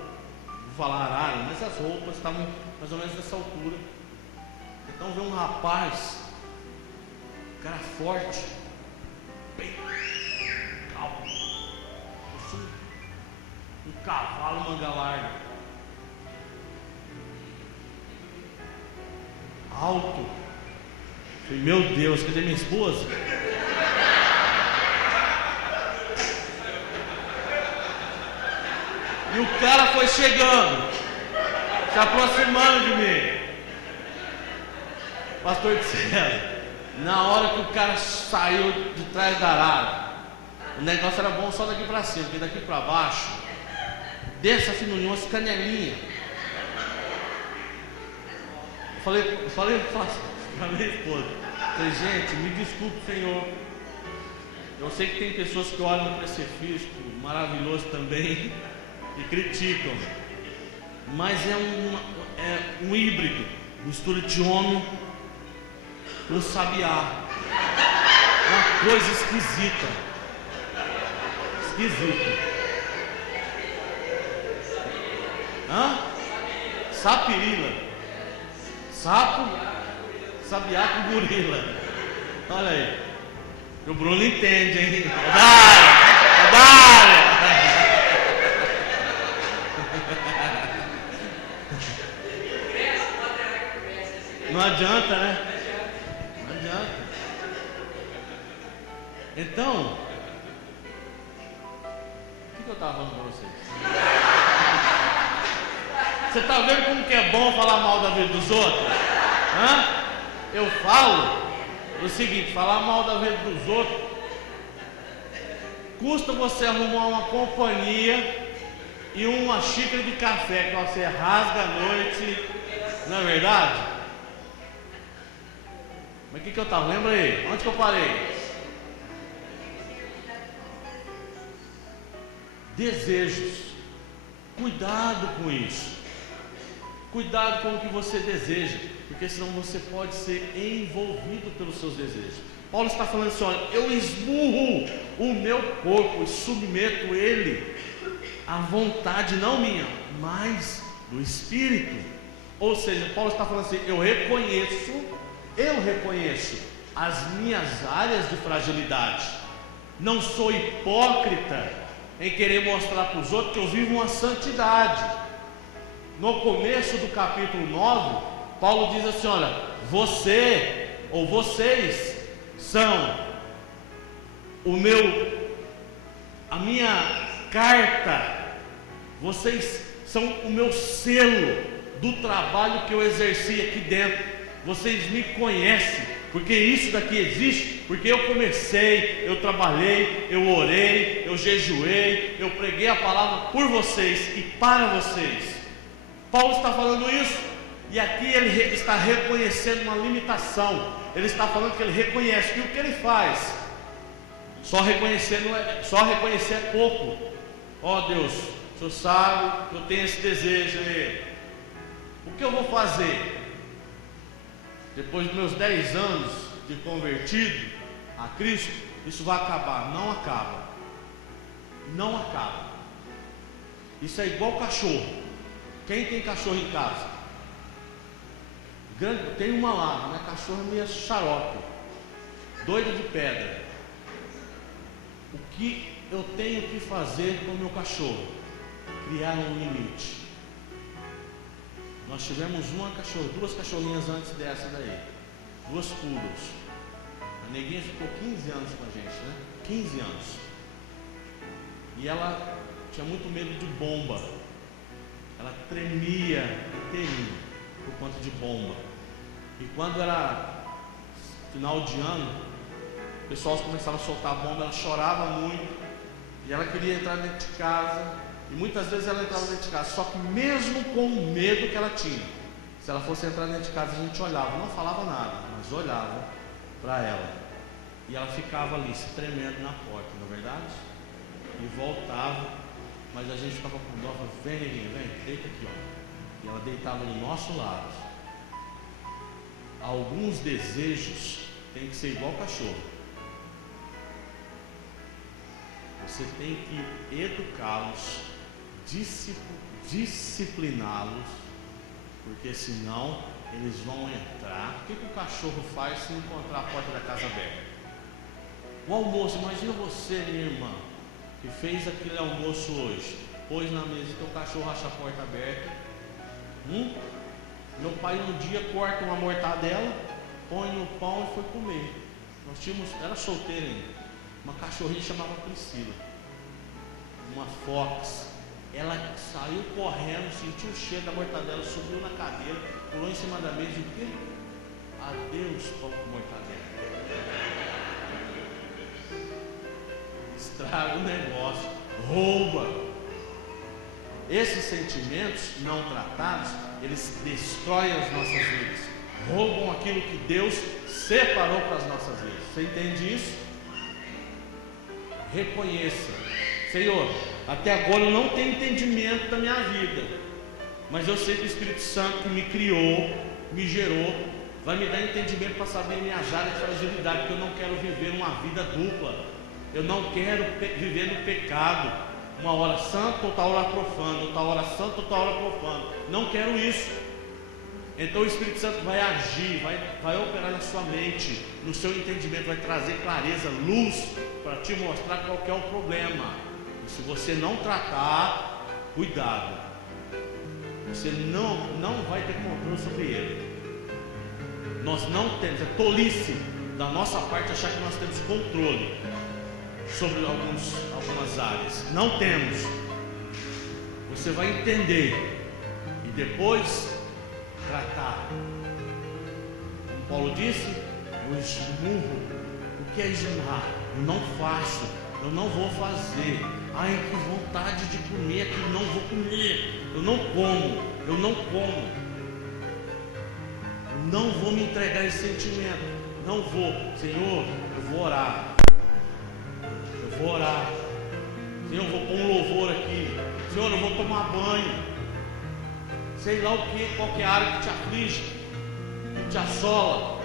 vou falar arara, mas as roupas estavam mais ou menos nessa altura. Então veio um rapaz, cara forte, bem calmo, um cavalo manga larga, alto. Falei, meu Deus, cadê minha esposa? E o cara foi chegando, se aproximando de mim. Pastor César, na hora que o cara saiu de trás da arara, o negócio era bom só daqui para cima, porque daqui para baixo, desce assim no umas canelinhas. Falei para minha esposa, falei, gente, me desculpe, Senhor. Eu sei que tem pessoas que olham para esse físico maravilhoso também e criticam, mas é um híbrido, mistura de homem com sabiá. Uma coisa esquisita. Sapirila. Sapo, sabiá com gorila. Olha aí. O Bruno entende, hein? Trabalha! Não adianta, né? Não adianta. Então, o que eu estava falando para vocês? Você está vendo como que é bom falar mal da vida dos outros? Eu falo o seguinte, falar mal da vida dos outros custa você arrumar uma companhia e uma xícara de café que você rasga à noite, não é verdade? Mas o que eu estava? Lembra aí? Onde que eu parei? Desejos. Cuidado com isso. Cuidado com o que você deseja, porque senão você pode ser envolvido pelos seus desejos. Paulo está falando assim, olha, eu esmurro o meu corpo e submeto ele à vontade, não minha, mas do Espírito. Ou seja, Paulo está falando assim, eu reconheço as minhas áreas de fragilidade. Não sou hipócrita em querer mostrar para os outros que eu vivo uma santidade. No começo do capítulo 9, Paulo diz assim, olha, você ou vocês são a minha carta, vocês são o meu selo do trabalho que eu exerci aqui dentro. Vocês me conhecem, porque isso daqui existe, porque eu comecei, eu trabalhei, eu orei, eu jejuei, eu preguei a palavra por vocês e para vocês. Paulo está falando isso, e aqui ele está reconhecendo uma limitação. Ele está falando que ele reconhece que o que ele faz, só reconhecer é pouco. Ó Deus, o Senhor sabe que eu tenho esse desejo aí. O que eu vou fazer? Depois dos meus 10 anos de convertido a Cristo, isso vai acabar? Não acaba. Não acaba. Isso é igual cachorro. Quem tem cachorro em casa? Tem uma lá, minha cachorra é meio xarope, doida de pedra. O que eu tenho que fazer com o meu cachorro? Criar um limite. Nós tivemos duas cachorrinhas antes dessa daí, 2 poodles. A neguinha ficou 15 anos com a gente, né? 15 anos. E ela tinha muito medo de bomba. Ela tremia inteirinha por conta de bomba. E quando era final de ano, o pessoal começava a soltar bomba, ela chorava muito. E ela queria entrar dentro de casa. E muitas vezes ela entrava dentro de casa. Só que mesmo com o medo que ela tinha, se ela fosse entrar dentro de casa, a gente olhava, não falava nada, mas olhava para ela. E ela ficava ali, se tremendo na porta, não é verdade? E voltava. Mas a gente ficava com dó, vem neguinha, vem, deita aqui, ó. E ela deitava do nosso lado. Alguns desejos tem que ser igual cachorro. Você tem que educá-los, discipliná-los, porque senão eles vão entrar. O que o cachorro faz se encontrar a porta da casa aberta? O almoço, imagina você, minha irmã, que fez aquele almoço hoje, pôs na mesa e teu cachorro acha a porta aberta. Meu pai um dia corta uma mortadela, põe no pão e foi comer. Nós tínhamos, era solteiro ainda, uma cachorrinha chamava Priscila, uma fox Ela saiu correndo, sentiu o cheiro da mortadela, subiu na cadeira, pulou em cima da mesa e o quê? Adeus, pão com mortadela. Estraga o negócio, rouba. Esses sentimentos não tratados, eles destroem as nossas vidas, roubam aquilo que Deus separou para as nossas vidas. Você entende isso? Reconheça: Senhor, até agora eu não tenho entendimento da minha vida, mas eu sei que o Espírito Santo que me criou, me gerou, vai me dar entendimento para saber minhas áreas de fragilidade, porque eu não quero viver uma vida dupla. Eu não quero viver no pecado, uma hora santo, outra hora profano, outra hora santo, outra hora profano. Não quero isso. Então o Espírito Santo vai agir, vai operar na sua mente, no seu entendimento, vai trazer clareza, luz, para te mostrar qual que é o problema. E se você não tratar, cuidado, você não vai ter controle sobre ele. Nós não temos, é tolice da nossa parte achar que nós temos controle sobre algumas áreas. Não temos. Você vai entender e depois tratar. Como Paulo disse, eu esmurro. O que é esmurrar? Eu não faço, eu não vou fazer. Ai, que vontade de comer aquilo, não vou comer. Eu não como. Eu não vou me entregar a esse sentimento. Não vou. Senhor, eu vou orar. Senhor, eu vou pôr um louvor aqui. Senhor, eu vou tomar banho. Sei lá o que, qualquer área que te aflige, que te assola,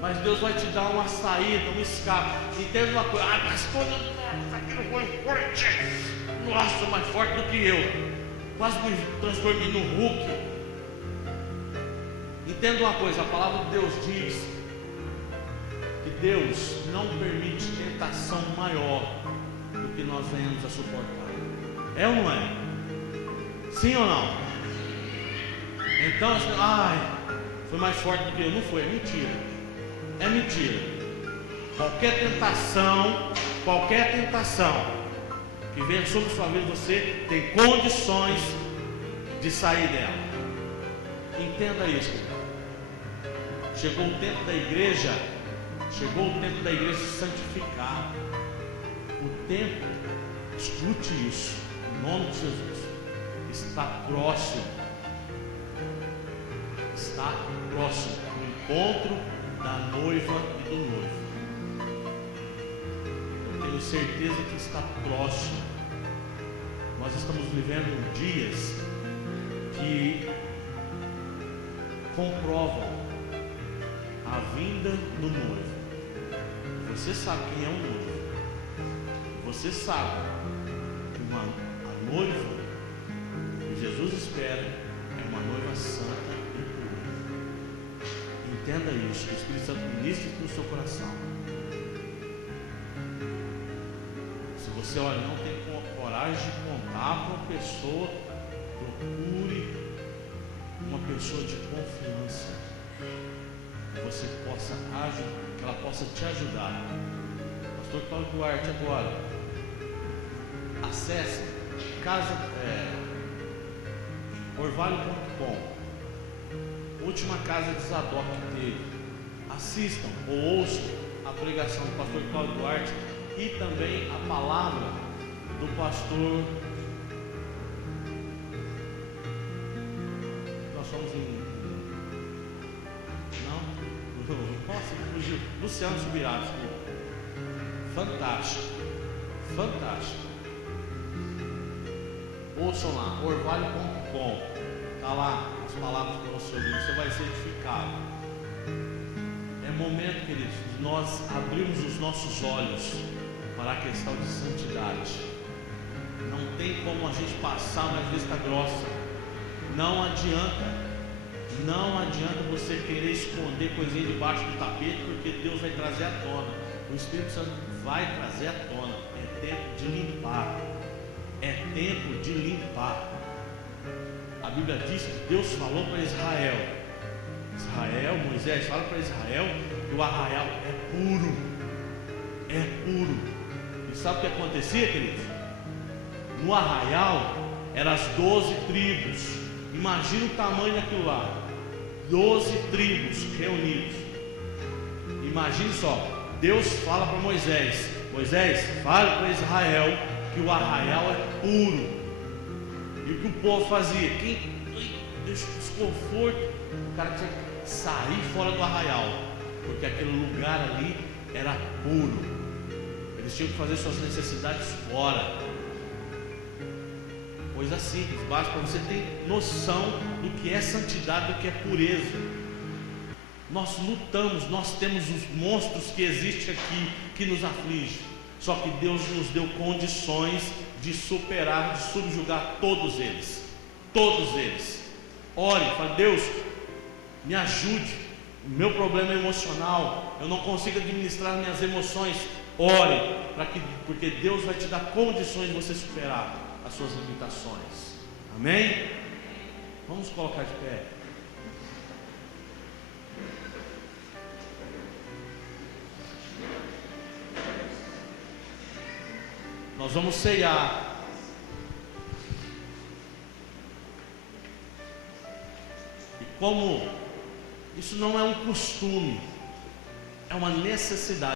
mas Deus vai te dar uma saída, um escape. Entenda uma coisa: pastor, isso aqui não foi forte. Nossa, mais forte do que eu. Quase me transformei no Hulk. Entenda uma coisa: a palavra de Deus diz que Deus não permite tentação maior do que nós venhamos a suportar. É ou não é? Sim ou não? Então, foi mais forte do que eu. Não foi, é mentira. É mentira. Qualquer tentação que venha sobre sua vida, você tem condições de sair dela. Entenda isso. Chegou o tempo da igreja se santificar. O tempo, escute isso, em nome de Jesus, está próximo. Está próximo o encontro da noiva e do noivo. Eu tenho certeza que está próximo. Nós estamos vivendo dias que comprovam a vinda do noivo. Você sabe quem é o noivo. Você sabe que a noiva que Jesus espera é uma noiva santa e pura. Entenda isso, que o Espírito Santo ministre no seu coração. Se você não tem coragem de contar para uma pessoa, procure uma pessoa de confiança, que você possa que ela possa te ajudar. Pastor Paulo Duarte, agora acesse orvalho.com, última casa de Zadok que teve. Assistam ou ouçam a pregação do pastor Paulo Duarte e também a palavra do pastor. Nós somos nossa, fugiu. Luciano Subirá. Fantástico. Ouçam lá, orvalho.com. Está lá as palavras para você ouvir. Você vai ser edificado. É momento, queridos, de nós abrirmos os nossos olhos para a questão de santidade. Não tem como a gente passar na vista grossa. Não adianta você querer esconder coisinha debaixo do tapete, porque Deus vai trazer à tona. O Espírito Santo vai trazer à tona. É tempo de limpar. A Bíblia diz que Deus falou para Israel, Moisés fala para Israel que o arraial é puro. E sabe o que acontecia, queridos? No arraial eram as 12 tribos. Imagina o tamanho daquilo lá. 12 tribos reunidos. Imagine só, Deus fala para Moisés: Moisés, fale para Israel que o arraial é puro. E o que o povo fazia? Quem deixa o desconforto, o cara tinha que sair fora do arraial, porque aquele lugar ali era puro. Eles tinham que fazer suas necessidades fora. Coisa simples, basta para você ter noção do que é santidade, do que é pureza. Nós lutamos, nós temos os monstros que existem aqui, que nos afligem. Só que Deus nos deu condições de superar, de subjugar todos eles. Todos eles. Ore, fale: Deus, me ajude. O meu problema é emocional, eu não consigo administrar minhas emoções. Ore, porque Deus vai te dar condições de você superar as suas limitações. Amém? Vamos colocar de pé. Nós vamos ceiar. E como isso não é um costume, é uma necessidade.